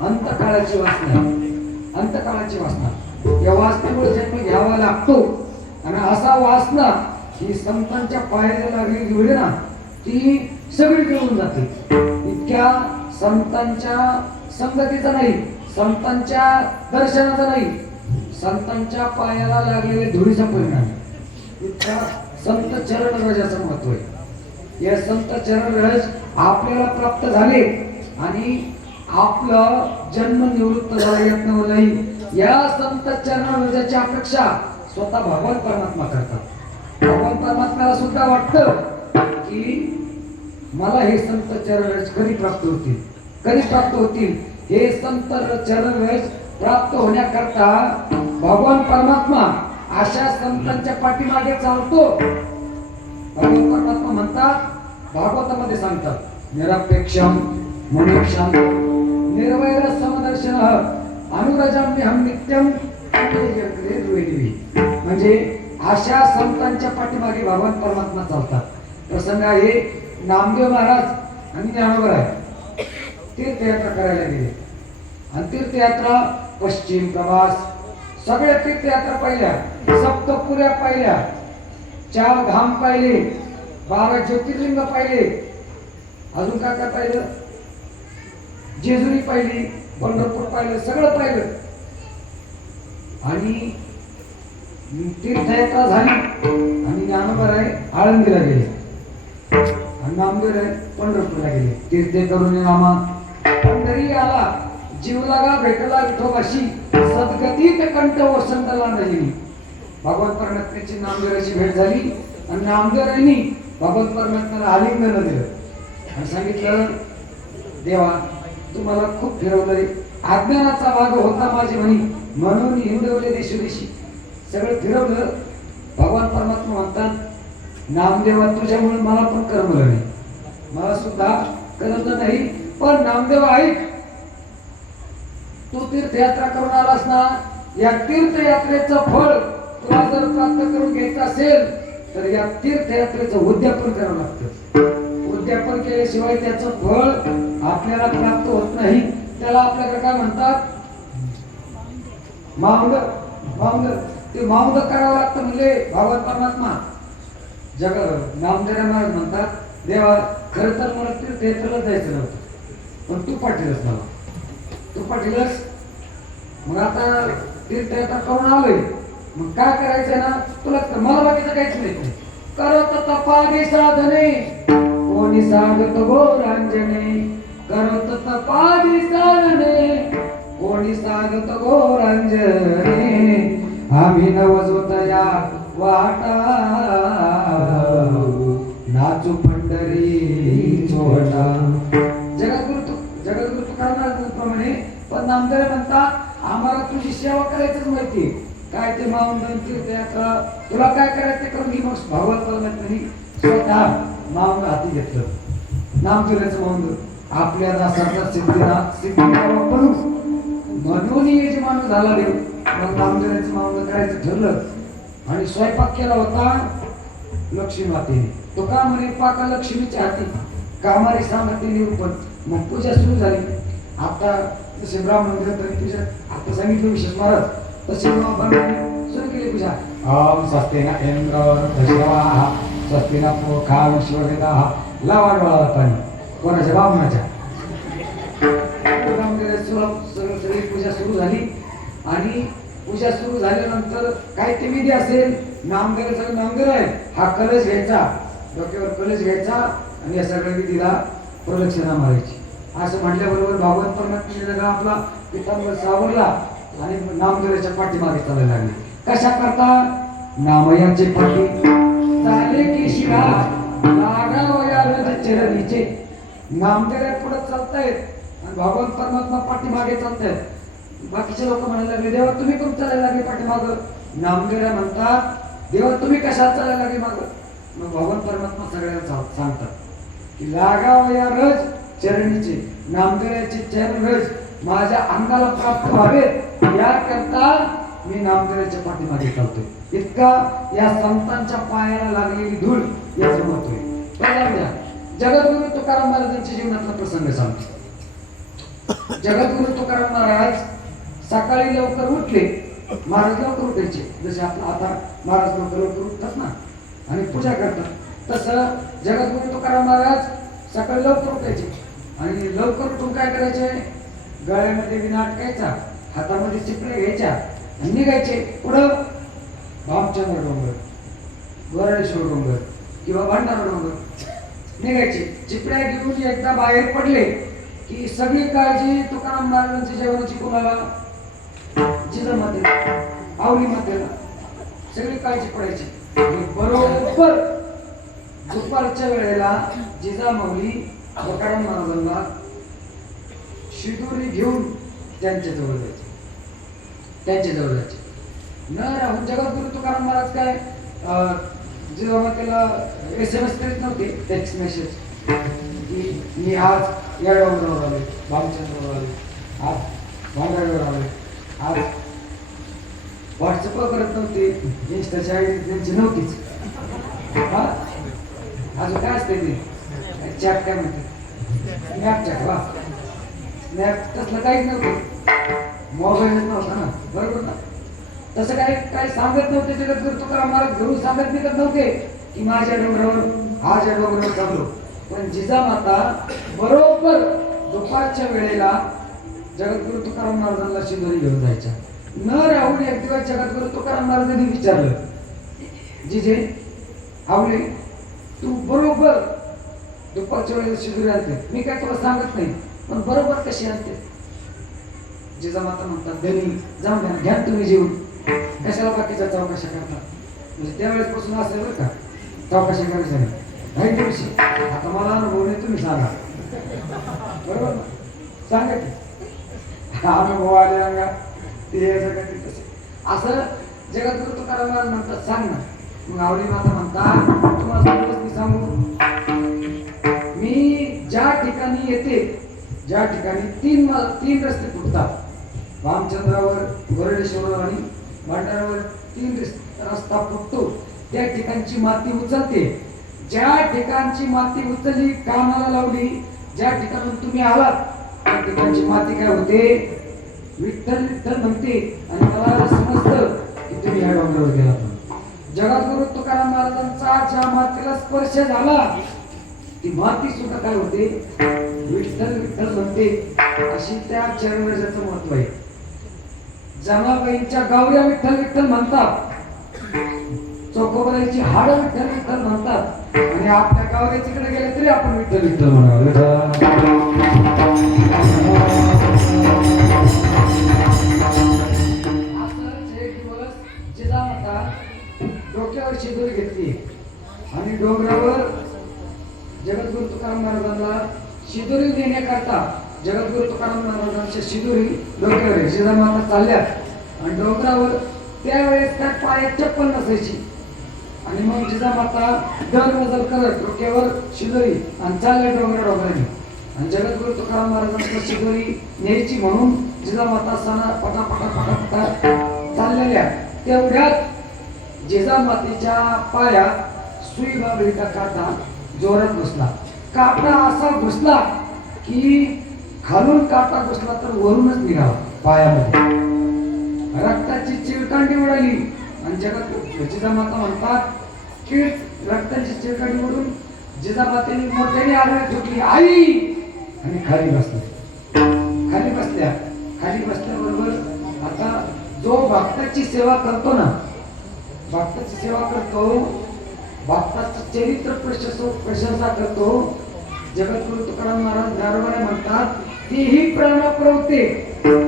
अंतकाळाची वासना या वासनेमुळे जन्म घ्यावा लागतो. आणि असा वासना ही संतांच्या पायाला लागलेली वेळ ना ती सगळी घेऊन जाते. इतक्या संतांच्या संगतीचा नाही संतांच्या दर्शनाचा नाही संतांच्या पायाला लागलेल्या धुळीचा परिणाम इतका संत चरण रजाचं महत्व आहे. या संत चरण रज आपल्याला प्राप्त झाले आणि आपला जन्म निवृत्त झाला यत्न नाही. या संत चरण रजाच्या अपेक्षा स्वतः भगवान परमात्मा करतात. भगवान परमात्म्याला सुद्धा वाटतं की मला हे संत चरण रज कधी प्राप्त होतील हे संत चरण रज प्राप्त होण्याकरता भगवान परमात्मा अशा संतांच्या पाठीमागे चालतो. भगवान परमात्मा म्हणतात भागवतामध्ये सांगतात निरपेक्षम मनुष्यम निर्वैर समदर्शन अनुरजाम्यहम नित्यम म्हणजे अशा संतांच्या पाठीमागे भगवान परमात्मा चालतात. प्रसंग आहे नामदेव महाराज आणि ज्ञानोबा आहे तीर्थयात्रा करायला गेले आणि तीर्थयात्रा पश्चिम प्रवास सगळ्या तीर्थयात्रा पाहिल्या सप्तपुऱ्या पाहिल्या 4 धाम पाहिले 12 ज्योतिर्लिंग पाहिले अजून काय पाहिलं जेजुरी पाहिली पंढरपूर पाहिलं सगळं पाहिलं आणि तीर्थयात्रा झाली आणि ज्ञानोबा आहे आळंदीला गेले. आणि नामदेव आहे पंढरपूरला गेले तीर्थे करून नामा पंढरी आला जीव लागा भेटला विठोबाशी सद्गतीत कंठ वसंतला नाही. भगवत परमात्म्याची नामदेवाची भेट झाली आणि नामदेवांनी भगवत परमात्म्याला आलिंगन दिलं आणि सांगितलं देवा तुम्हाला खूप फिरवलंय अज्ञानाचा भाग होता माझी म्हणी म्हणून हिंदवले देशोदेशी सगळं फिरवलं. भगवान परमात्मा म्हणतात नामदेवा तुझ्यामुळे मला पण करमलं नाही मला सुद्धा करमलं नाही पण नामदेवा ऐक तू तीर्थयात्रा करून आलास ना या तीर्थयात्रेचं फळ तुला जर प्राप्त करून घ्यायचं असेल तर या तीर्थयात्रेचं उद्यापन करावं लागतं. उद्यापन केल्याशिवाय त्याचं फळ आपल्याला प्राप्त होत नाही. त्याला आपल्याकडे काय म्हणतात माऊंद माऊंद ते माऊंद करावं लागतं म्हणजे भगवत परमात्मा जग नामदेव महाराज म्हणतात देवा खरं तर मला तीर्थयात्रेला जायचं नव्हतं पण तू पाठवलंस मला तू पाठवलंस मग आता तीर्थयात्रा करून आलोय मग काय करायचंय ना तुला मला बाकीचं काहीच नाही करत तपादी साधने कोणी सांगत गोरांजने करत तपादी साधने कोणी सांगत गोरांजने आम्ही नवजोतया वाटा नाचू पंढरी चोहटा. जगद्गुरु तुकारामाप्रमाणे पण नामदेव म्हणतात आम्हाला तुझी सेवा करायचंच माहिती काय ते माऊंदन तीर्थयात्रा तुला काय करायचं करून घे. मग भगवत परमात्म्याने स्वतः माऊंद हाती घेतलं नामदेवाचं माऊंद आपल्या दासाचा सिद्धीला वापरून म्हणून यजमान झाला देव. मग नामदेवाचं माऊंद करायचं ठरलं आणि स्वयंपाक केला होता लक्ष्मी मातेने. तो का म्हणे पाका लक्ष्मीच्या हाती कामारी सांगते पण मग पूजा सुरू झाली. आता जसे ब्राह्मण तरी पूजा आता सांगितलं विशेष महाराज तसे सुरू केली पूजा. ओम स्वस्तिना इंद्र देवा स्वस्तिना पोखा विश्ववेदा लावा डोळा पाणी कोणाच्या ब्राह्मणाच्या सगळी पूजा सुरू झाली आणि पूजा सुरू झाल्यानंतर काय ते विधी असेल नामदेवाचा नामदेव आहे हा कलश घ्यायचा डोक्यावर कलश घ्यायचा आणि या सगळ्या विधीला प्रदक्षिणा मारायची. असं म्हटल्याबरोबर भागवत परमात्म्याने आपला पितांबर सावरला आणि नामदेवाच्या पाठीमागे चालायला लागले. कशा करता नामयाचे पाठी चाले की शिरा लागावया रथ चरणीचे. नामदेव पुढे चालतायत आणि भागवत परमात्मा पाठीमागे चालतायत. बाकीचे लोक म्हणायला लागले देवा तुम्ही कोण चालायला लागले पाठीमागं. नामदेव म्हणतात देवा तुम्ही कशात चालायला लागले मागं. मग भगवान परमात्मा सगळ्यांना सांगतात की लागावया रज चरणीचे नामदेवाचे चरण रज माझ्या अंगाला प्राप्त व्हावेत याकरता मी नामदेवाच्या पाठीमागे चालतोय. इतका या संतांच्या पायाला लागलेली धूळ याचं महत्व आहे. जगद्गुरु तुकाराम महाराजांच्या जीवनातला प्रसंग सांगतो. जगद्गुरु तुकाराम महाराज सकाळी लवकर उठले. महाराज लवकर उठायचे जसे आपला आता महाराज लवकर उठतात ना आणि पूजा करतात तसं जगद्गुरु तुकाराम महाराज सकाळी लवकर उठायचे आणि लवकर उठून काय करायचे गळ्यामध्ये विना अटकायचा हातामध्ये चिपळे घ्यायच्या आणि निघायचे पुढं भामचंद्र डोंगर वरडेश्वर डोंगर किंवा भांडारा डोंगर निघायचे. चिपळ्या घेऊन एकदा बाहेर पडले की सगळी काळजी तुकाराम महाराजांची जेवणाची कोणाला जिजामातेला आवली मातेला सगळी काळजी पडायची. बरोबर दुपारच्या वेळेला जिजामाऊली तुकाराम महाराजांना शिदोरी घेऊन त्यांच्याजवळ जायचे न राहून. जगद्गुरु तुकाराम महाराज काय जिजामातेला SMS करीत नव्हते टेक्स्ट मेसेज की मी आज या डोंगरावर आले भामचंद्रावर आले आज भांडाऱ्यावर आले आज व्हॉट्सअप करत नव्हते. इंस्टाची आयडी त्यांची नव्हतीच. हा अजून काय असते ते चॅट काय म्हणते स्नॅपचॅट वा स्नॅप तसलं काहीच नव्हतं. मोबाईलच नव्हता ना बरोबर ना. तसं काय सांगत नव्हते. जगद्गुरु तुकाराम महाराज घरून सांगत निघत नव्हते की माझ्या डोंगरावर आज या डोंगरावर चाललो. पण जिजामाता बरोबर दुपारच्या वेळेला जगद्गुरु तुकाराम महाराजांना शिदोरी घेऊन जायच्या. न राहून एक दिवस जगद्गुरु तुकाराम महाराजांनी विचारलं जिजे आवले तू बरोबर दुपारच्या वेळेला शिदुरी आणते. मी काय तुला सांगत नाही, पण बरोबर कशी आणते. जिजामाता म्हणतात धनी जाऊन द्या, घ्या तुम्ही जेवून, कशाला बाकीच्या चौकशा करतात. म्हणजे त्यावेळेसपासून असेल बरं का चौकशा करायच्या नाही दिवशी. आता मला अनुभव नाही, तुम्ही सांगा बरोबर ना, सांगा की अनुभव आले अंगा ते जगात तसे असं जगद्गुरु तुकाराम महाराज म्हणतात सांग ना. मग आवडी माता म्हणतात तुम्हाला मी सांगू, मी ज्या ठिकाणी येते, ज्या ठिकाणी तीन रस्ते फुटतात, रामचंद्रावर, गोरडेश्वरावर आणि भंडारावर 3 रस्ता फुटतो, त्या ठिकाणची माती उचलते. ज्या ठिकाणची माती उचलली, कानाला लावली, ज्या ठिकाणून तुम्ही आलात त्या ठिकाणची माती काय होते, विठ्ठल विठ्ठल म्हणते. आणि मला समजतं की तुम्ही ह्या डोंगरावर गेला. जगद्गुरु तुकाराम महाराजांचा ज्या मातीला स्पर्श झाला, ती माती सुद्धा काय होते, विठ्ठल विठ्ठल म्हणते. अशी त्या चरणराजाचं महत्व आहे. जमाबाईंच्या गावऱ्या विठ्ठल विठ्ठल म्हणतात, चोकोबाईची हाड विठ्ठल विठ्ठल म्हणतात, आणि आपल्या गावऱ्या तिकडे गेले तरी आपण विठ्ठल विठ्ठल म्हणावं. डोक्यावर शिदोरी घेतली आणि डोंगरावर जगद्गुरु तुकाराम महाराजांना शिदोरी देण्याकरता जगद्गुरु तुकाराम महाराजांच्या शिदोरी डोक्यावर जिजामाता चालल्यात आणि डोंगरावर त्यावेळेस त्या पायात चप्पल नसायची. आणि मग जिजामाता दर नजर करत डोक्यावर शिदोरी आणि चालल्या डोंगराने. आणि जगद्गुरु तुकाराम महाराजांच्या शिदोरी न्यायची म्हणून जिजामाता सणा पटापटा पटापटा चाललेल्या. तेवढ्यात जिजामातेच्या पायात सुई बाबळीचा काटा जोरात घुसला. काटा असा घुसला की खालून काटा घुसला तर वरूनच निघाला पायामध्ये. रक्ताची चिळकांडी उडाली आणि जिजामाता म्हणतात की रक्ताची चिळकांडी उडून जिजामातेने मोठ्याने आरडत होती आई, आणि खाली बसल्या. खाली बसल्याबरोबर आता जो भक्ताची सेवा करतो ना, भक्ताची सेवा करतो, भक्ताचं चरित्र प्रशंसा करतो, जगद्गुरु तुकाराम महाराज दारोबाने म्हणतात तीही प्राणप्रवते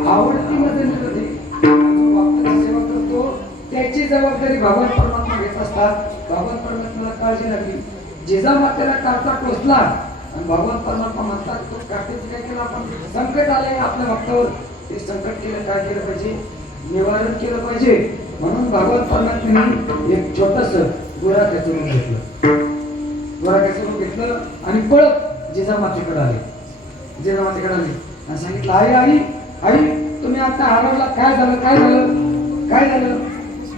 आवडती मध्ये होते. भक्ताची सेवा करतो त्याची जबाबदारी भगवान परमात्मा घेत असतात. भगवान परमात्म्याला काळजी लागली, जिजामातेला काटा टोचला आणि भगवान परमात्मा म्हणतात तो काटेच काय केलं, आपण संकट आले आपल्या भक्तावर, ते संकट केलं काय केलं पाहिजे, निवारण केलं पाहिजे. म्हणून भगवान परमात्म्याने एक छोटस गुराख्याचं रूप घेतलं आणि पळत जिजामातेकडे आले. आणि सांगितलं आई आई आई तुम्ही आता हरवला, काय झालं.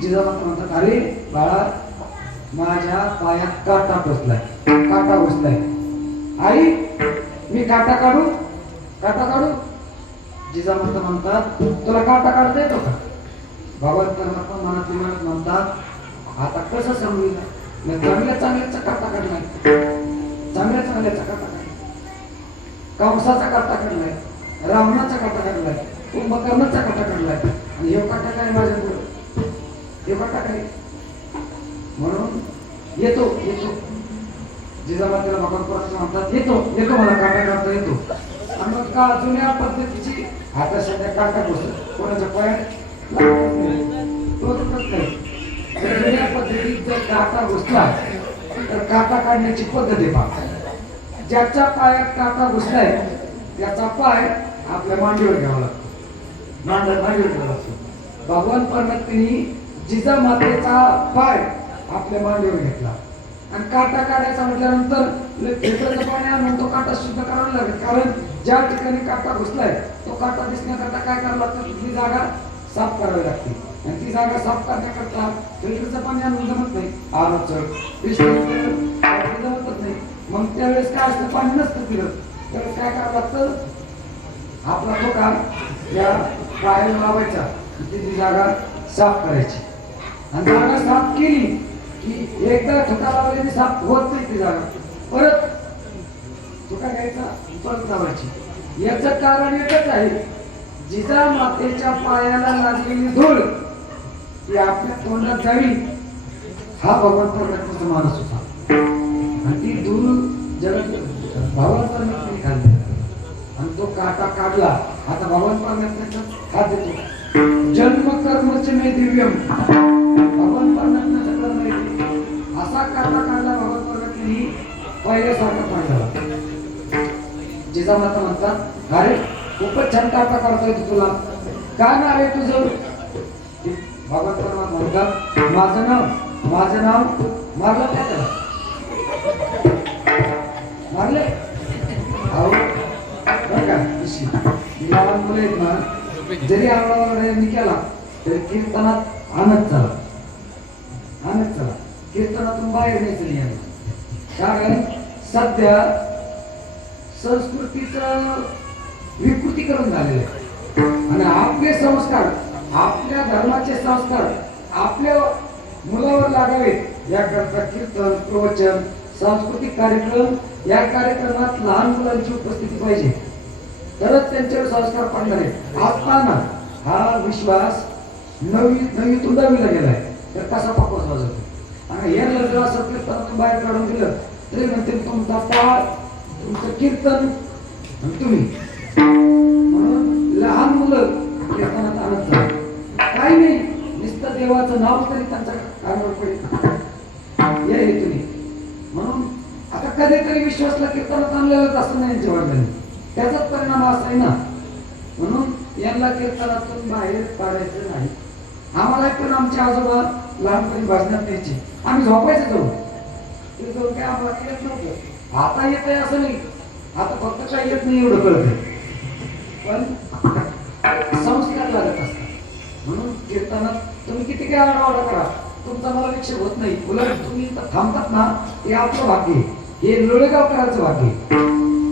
जिजामाता म्हणतात अरे बाळा माझ्या पायात काटा बसलाय. आई मी काटा काढू. जिजामाता म्हणतात तुला काटा काढता येतो का. भगवान परमात्मा मनात म्हणतात आता कसं समजू, चांगल्याचा काटा काढलाय, चांगल्याचा काटा काढलाय, कंसाचा काटा काढलाय, रावणाचा काटा काढलाय, कुंभकर्णाचा काटा काढलाय, आणि हे काटा काय माझ्या पुढे, हे काटा काय. म्हणून येतो जिजामातेला भगवान परमात्मा म्हणतात येतो मला काटा काढता येतो. आणि मग का जुन्या पद्धतीची आता सध्या काटा बसतो कोणाच्या पायात जुन्या पद्धतीत जर काटा घुसला तर काटा काढण्याची पद्धत आहे पहा. ज्याच्या पायात काटा घुसलाय त्याचा पाय आपल्या मांडीवर घ्यावा लागतो, मांडीवर घ्यावा लागतो. भगवान परमात्म्याने जिजामातेचा पाय आपल्या मांडीवर घेतला आणि काटा काढायचा म्हटल्यानंतर फिल्टरचं पाणी आणून तो काटा शुद्ध करावा लागेल. कारण ज्या ठिकाणी काटा घुसलाय तो काटा दिसण्याकरता काय करावं लागतं, तिथली जागा साफ करावी लागते. आणि ती जागा साफ करण्याकरता फिल्टरचं पाणी आणून जमत नाही, जमतच नाही. मग त्यावेळेस काय असतं, पाणी नसतं फिरत, त्यावेळेस काय करावं लागतं, आपला तो काम या पायाला लावायचा, ती जागा साफ करायची. आणि जागा साफ केली की एकदा ठोका लावल्याने साफ होत नाही ती जागा, परत ठोका घ्यायचा, परत लावायची. याचं कारण एकच आहे, जिजामातेच्या पायाला लागलेली धूळ ती आपल्या तोंडात जावी हा भगवान परमात्म्याचा मानस होता. आणि ती धूळ भगवान परमात्म्याने खाल्ला आणि तो काटा काढला. आता भगवान परमात्म्याचा हात देतो. जन्म कर्मच मे दिव्यम, भगवान परमात्म्याचा कर्म आहे. असा काटा काढला भगवान परमात्म्याने, पहिल्यासारखा पांढरा. जिजामाता म्हणतात, अरे खूपच छान काटा काढतोय तुला, काय नाव आहे तुझं? भगवान परमात्मा म्हणतात, माझं नाव मारलं काय त्याला? मारले अहो बरं का, लहान मुलं आहेत ना, जरी आरडाओरडा केला तरी कीर्तनात आणत चला, कीर्तनातून बाहेर नाही चली यायला. कारण सध्या संस्कृतीचं विकृतीकरण झालेलं आहे आणि आपले संस्कार, आपल्या धर्माचे संस्कार आपल्या मुलावर लागावेत याकरता कीर्तन, प्रवचन, सांस्कृतिक कार्यक्रम, या कार्यक्रमात लहान मुलांची उपस्थिती पाहिजे, तरच त्यांच्यावर संस्कार पडणार आहे. आता ना हा विश्वास नववीतून 10वीला गेलाय, तर कसा पाकवास वाजवतो. आणि हे जर असं कीर्तनातून बाहेर काढून दिलं तरी म्हणते तुमचा पाठ, तुमचं कीर्तन तुम्ही. म्हणून लहान मुलं कीर्तनात आणत जातात, काही नाही, नुसतं देवाचं नाव तरी त्यांच्या कानावर पडेल या हेतूने. म्हणून आता कधीतरी विश्वासला कीर्तनात आणलेलंच असं नाही यांच्या वडिलांनी, त्याचाच परिणाम असा आहे ना. म्हणून यांना कीर्तनातून बाहेर काढायचं नाही. आम्हाला पण आमचे आजोबा लहानपणी भजनात न्यायचे, आम्ही झोपायचं जाऊन, ते जाऊन काय आम्हाला येत नव्हतं. आता येत आहे असं नाही, आता फक्त काही येत नाही एवढं कळत, पण संस्कार लागत असतात. म्हणून कीर्तनात तुम्ही किती काय आरडाओरडा करा, तुमचा मला विक्षेप होत नाही. उलट तुम्ही थांबतात ना, हे आपलं भाग्य आहे, हे लोळेगावकरांचं भाग्य आहे.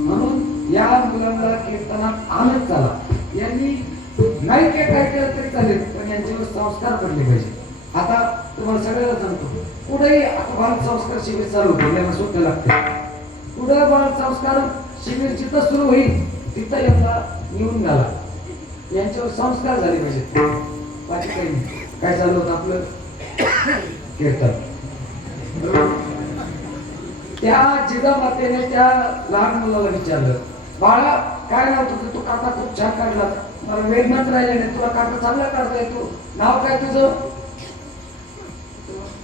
म्हणून या मुलांना कीर्तनात आणत चला. यांनी नाही काय केलं तरी चालेल, पण यांच्यावर संस्कार पडले पाहिजे. आता तुम्हाला सगळ्याला सांगतो, पुढेही आता बाल संस्कार शिबिर चालू होते, यांना सुट्ट्या लागते. पुढे बाल संस्कार शिबिर जिथं सुरू होईल तिथं यांना येऊन घाला, यांच्यावर संस्कार झाले पाहिजेत. बाकी काही नाही. काय चालू होतं आपलं कीर्तन. त्या जिजामातेने त्या लहान मुलाला विचारलं, बाळा काय नाव तुझं? तू काटा खूप छान काढला, मला वेदनाच राहिले नाही, तुला काटा चांगला काढता येतो, नाव काय तुझं?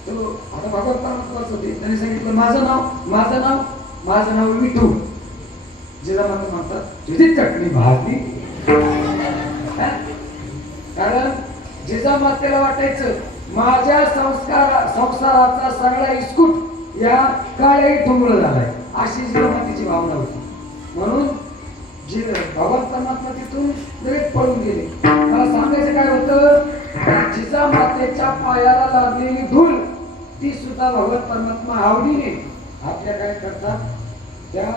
आता भगवान परमात्माच होते, त्यांनी सांगितलं माझं नाव विठू. जिजामाता म्हणतात, तुझी चटणी भाजली. कारण जिजामातेला वाटायचं माझ्या संसाराचा सगळा इस्कूट या काळ्याही ठोंगळ झालाय, अशी जिजामातेची भावना होती. म्हणून भगवान परमात्मा तिथून लगेच पळून गेले. मला सांगायचं काय होतं, जिजामातेच्या पायाला लागलेली धूळ ती सुद्धा भगवान परमात्मा आवडीने आपल्या काय करतात, त्या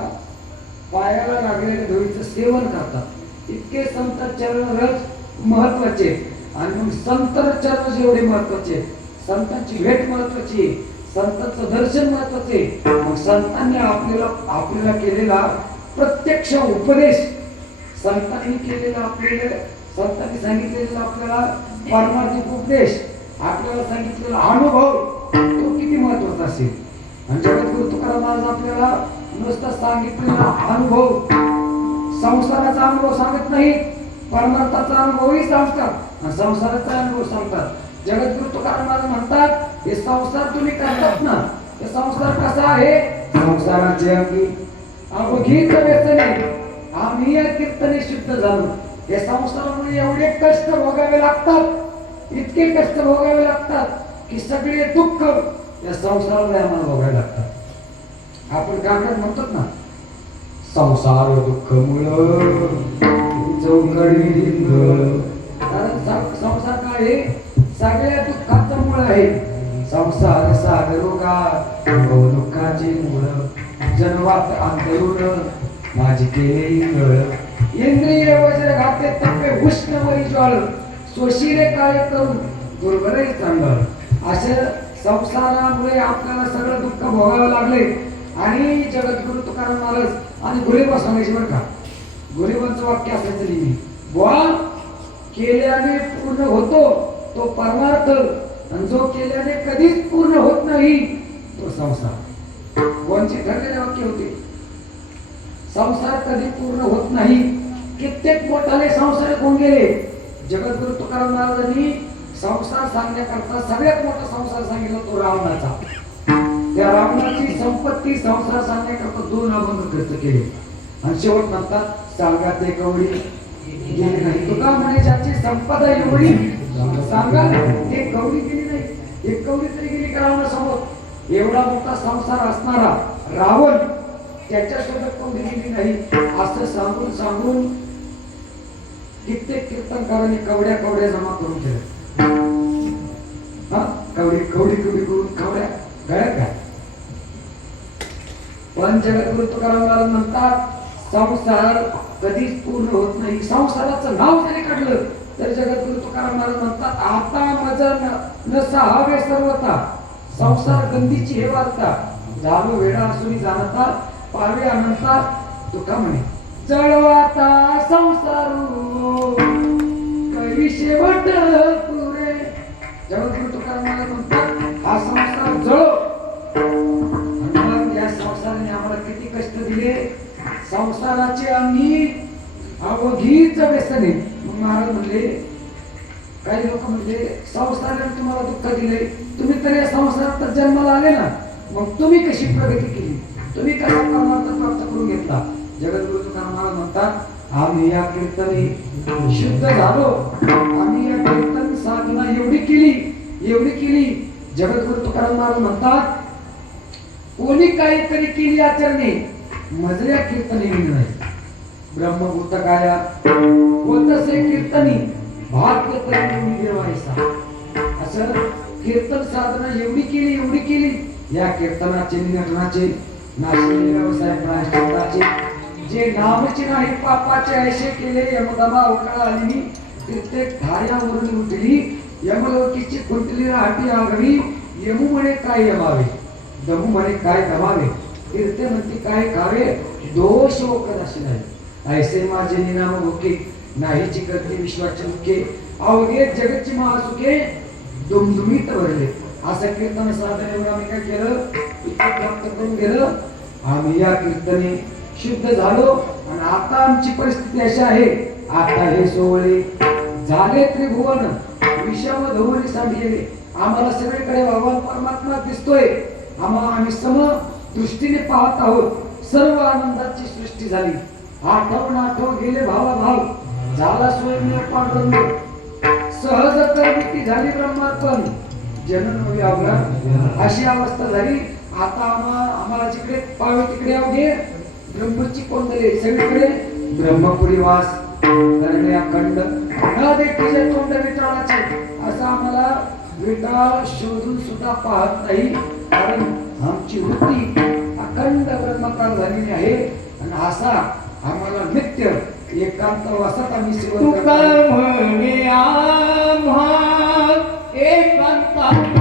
पायाला लागलेल्या धुळीचं सेवन करतात. इतके संत चरण रज महत्वाचे, आणि मग संत चरण जेवढे महत्वाचे, संतांची भेट महत्वाची, संतांचं दर्शन महत्वाचे. मग संतांनी आपल्याला केलेला प्रत्यक्ष उपदेश, संतांनी केलेला संतांनी सांगितलेला आपल्याला पारमार्थिक उपदेश, आपल्याला सांगितलेला अनुभव, तो किती महत्वाचा असेल. आणि जगद्गुरु तुकाराम महाराज आपल्याला नुसता सांगितलेला अनुभव, संसाराचा अनुभव सांगत नाही, परमार्थाचा अनुभवही सांगतात आणि संसाराचा अनुभव सांगतात. जगद्गुरु तुकाराम महाराज म्हणतात, हे संसार तुम्ही करतात ना, हे संसार कसा आहे, संसाराचे अवघीच व्यसने आम्ही या कीर्तने शुद्ध झालो. या संसारामुळे एवढे कष्ट भोगावे लागतात, इतके कष्ट भोगावे लागतात की सगळे दुःख या संसारामुळे आम्हाला भोगावे लागतात. आपण कागद म्हणतात ना, संसार दुःख मुळ चौकडी रिंगळ. कारण संसार काय आहे, सगळ्या दुःखाचं मूळ आहे. संसार सागरोगा दुःखाचे मूळ, जन्मात अंतरुण माझी केले इंगळ. इंद्रिय वज्र घाते तप्पे उष्णवरी ज्वाळ, सोशिरे काळे करून दुर्बलही चांगलं. असे संसारामुळे आपल्याला सगळं दुःख भोगावं लागले. आणि जगद्गुरु तुकाराम महाराज आणि गुरेबा सांगायचे बरं का, गुरेबांचं वाक्य असायचं नेहमी, बुवा केल्याने पूर्ण होतो तो परमार्थ, आणि जो केल्याने कधीच पूर्ण होत नाही तो संसार. बुवांची ठरलेले वाक्य होते. संसार कधी पूर्ण होत नाही. कित्येक मोठाले संसार होऊन गेले. जगद्गुरु तुकाराम महाराजांनी संसार सांगण्याकरता सगळ्यात मोठा संसार सांगितला तो रावणाचा. त्या रावणाची संपत्ती संसार सांगण्याकरता 2 अभंग खर्च केले आणि शेवट म्हणतात सांगा ते कवडी गेली नाही. तुका म्हणे ज्याची संपदा एवढी सांगा ते कवडी गेली नाही. एक कवडी तरी गेली का रावणासमोर? एवढा मोठा संसार असणारा रावण त्याच्यासोबत कवडी गेली नाही असं सांगून सांगून कित्येक कीर्तनकारांनी कवड्या कवड्या जमा करून ठेवल्या. हा कवडी कवडी कवडी करून कवड्या गळ्यात काय. पण जगद्गुरु तुकाराम महाराज म्हणतात संसार कधीच पूर्ण होत नाही. संसाराचं नाव जरी काढलं तर जगद्गुरु तुकाराम महाराज म्हणतात आता मज न सहावे सर्वता संसार गंधीची हे वार्ता झालो वेडा असुनी जाणता पावे अनंता. तुका म्हणे जळवाता संसारू काही शेवट पुरे. जगद्गुरु तुकाराम महाराज म्हणतात हा संसार जळो. या संसाराने आम्हाला किती कष्ट दिले. संसाराचे आम्ही अवघीच व्यसने. मग महाराज म्हणले काही लोक म्हणजे संसाराने तुम्हाला दुःख दिले. तुम्ही तर या संसारात जन्माला आले ना, मग तुम्ही कशी प्रगती केली, तुम्ही कसा परमार्थ प्राप्त करून घेतला. जगद्गुरु तुकाराम महाराज म्हणतात आम्ही या कीर्तने शुद्ध झालो. आम्ही या कीर्तन साधना एवढी केली. जगद्गुरु तुकाराम महाराज म्हणतात कोणी काहीतरी केली आचरणे मजल्या कीर्तने नाही. ब्रह्मभूत काया होतसे कीर्तनी भाग्य तरी देवायसा. असं कीर्तन साधना एवढी केली. या कीर्तनाचे निघटनाचे नाशिले व्यवसाय प्रायश्चित्ताचे जे नामचे नाही पापाचे ऐशे केले. यमदमा उकळा आली कित्येक धार्यावरून उठली. यमलोकीची कुंटली राहती आगवी. यमू म्हणे काय यमावे, दमू म्हणे काय दमावे. कीर्ते म्हणते काय खावे, दोष ओकदाशी नाही. ऐसे माझे निनाम भुके नाहीची करते विश्वाचे मुखे. अवघे जगतची महासुखे दुमदुमीत भरले. असं कीर्तन साधन आम्ही काय केलं, प्राप्त करून गेलं. आम्ही या कीर्तने शुद्ध झालो आणि आता आमची परिस्थिती अशी आहे. आता हे सोहळे झाले त्रिभुवन विषम धवनी सांडले. आम्हाला सगळीकडे भगवान परमात्मा दिसतोय. आम्ही सम दृष्टीने पाहत आहोत. सर्व आनंदाची सृष्टी झाली. आठव गेले भाव झाला स्वयं पांडुरंग. सहज कर्मिती झाली ब्रह्मार्पण जनन व्यावला. अशी अवस्था झाली. आता आम्हाला जिकडे पावे तिकडे अवघे ब्रह्मची कोंडले. सगळीकडे ब्रह्मपुरी वास करणे अखंड न देखील तोंड विटाळाचे. असं आम्हाला विटाळ शोधून सुद्धा पाहत नाही. कारण आमची वृत्ती अखंड ब्रह्मकाल झालेली आहे. आणि असा आम्हाला नित्य एकांत वासात आम्ही सेवन करतो. म्हणे आम्हा एकांतात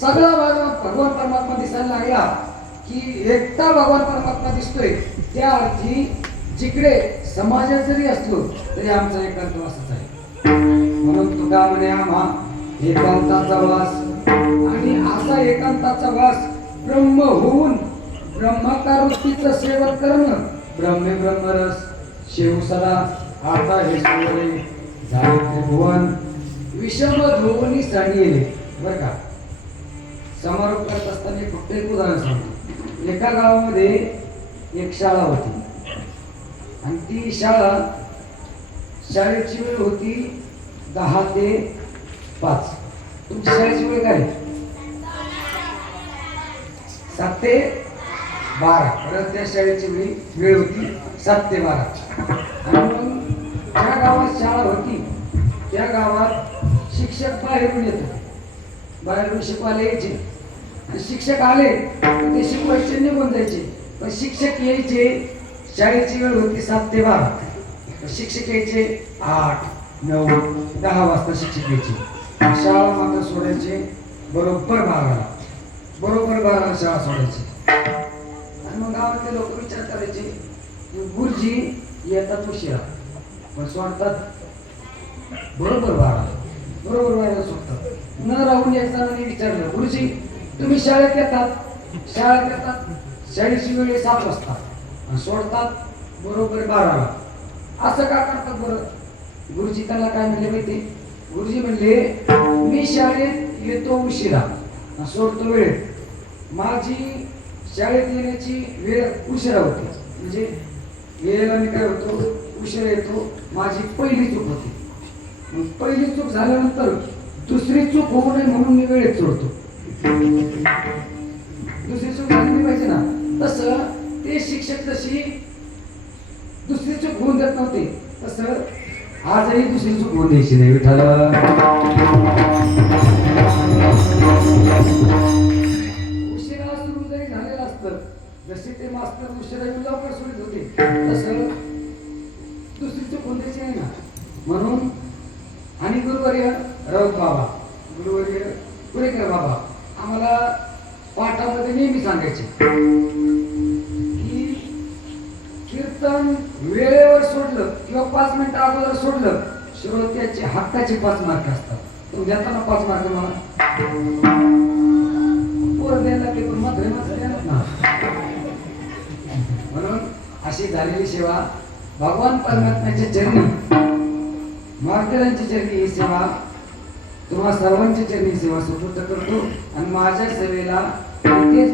सगळा भगवान परमात्मा दिसायला लागला की एकटा भगवान परमात्मा दिसतोय, त्या अर्थी जिकडे समाजात जरी असलो तरी आमचा एकांतवासच आहे. म्हणून तुका म्हणे आम्हा एकांताचा वास, आणि असा एकांताचा वास ब्रह्म होऊन ब्रह्माकार वृत्तीचं सेवन करणं, ब्रह्मे ब्रह्मरस शिव सदा आता हे सोडले झाले त्रिभुवन विषम धोवनी सांडिले. बरं का, समारोप करत असताना फक्त एक उदाहरण सांगतो. एका गावामध्ये एक शाळा होती आणि ती शाळेची वेळ होती 10 ते 5. तुमची शाळेची वेळ काय? 7 ते 12. परत त्या शाळेची वेळ होती 7 ते 12. आणि मग ज्या गावात शाळा होती त्या गावात शिक्षक बाहेरून येत होते, बाहेरून शिकवायला यायचे, आणि शिक्षक आले ते शिकवायचे निघून जायचे. पण शिक्षक यायचे, शाळेची वेळ होती 7 ते 12. शिक्षक यायचे 8, 9, 10 वाजता शिक्षक यायचे. शाळा मात्र सोडायचे बरोबर 12ला. बरोबर 12ला शाळा सोडायची. आणि मग गावातले लोक विचार करायचे, गुरुजी येतात उशिरा पण सोडतात बरोबर 12ला. बरोबर 12ला सोडतात. न राहून एक जणांनी विचारलं, गुरुजी तुम्ही शाळेत येतात, शाळेची वेळ 7 वाजता आणि सोडतात बरोबर 12ला, असं का करतात बरं? गुरुजी त्यांना काय म्हणले माहिती? गुरुजी म्हणले, मी शाळेत येतो उशिरा आणि सोडतो वेळेत. माझी शाळेत येण्याची वेळ उशिरा होती, म्हणजे वेळेला मी काय होतो, उशिरा येतो. माझी पहिली चूक होती. मग पहिली चूक झाल्यानंतर दुसरी चूक होऊ नये म्हणून मी वेळेत सोडतो. दुसरी चूक झाली पाहिजे ना. तसं ते शिक्षक जशी दुसरी चूक होऊन देत नव्हते, तसं आजही दुसरी चूक होऊन द्यायची नाही. विठ्ठल उशिरा सुरू जरी झालेलं असतं, जसे ते मास्तर उशिरा येऊन लवकर सोडित होते, तसं दुसरी चूक होऊन द्यायची नाही ना. म्हणून आणि गुरुवर्य राऊत बाबा, गुरुवर्य पुरेकर बाबा आम्हाला पाठामध्ये नेहमी सांगायचे की कीर्तन वेळेवर सोडलं किंवा 5 मिनिटं अगोदर सोडलं, श्रोत्याचे हक्काचे 5 मार्क असतात. तुम्ही देताना 5 मार्क मला पोरं द्यायला लागले, पण मात्र ना. म्हणून अशी झालेली सेवा भगवान परमात्म्याच्या चरणी, मार्गदर्शनाच्या चरणी ही सेवा तुम्हा सर्वांच्या चरणी सेवा सुपूर्द करतो. आणि माझ्या सेवेला तेच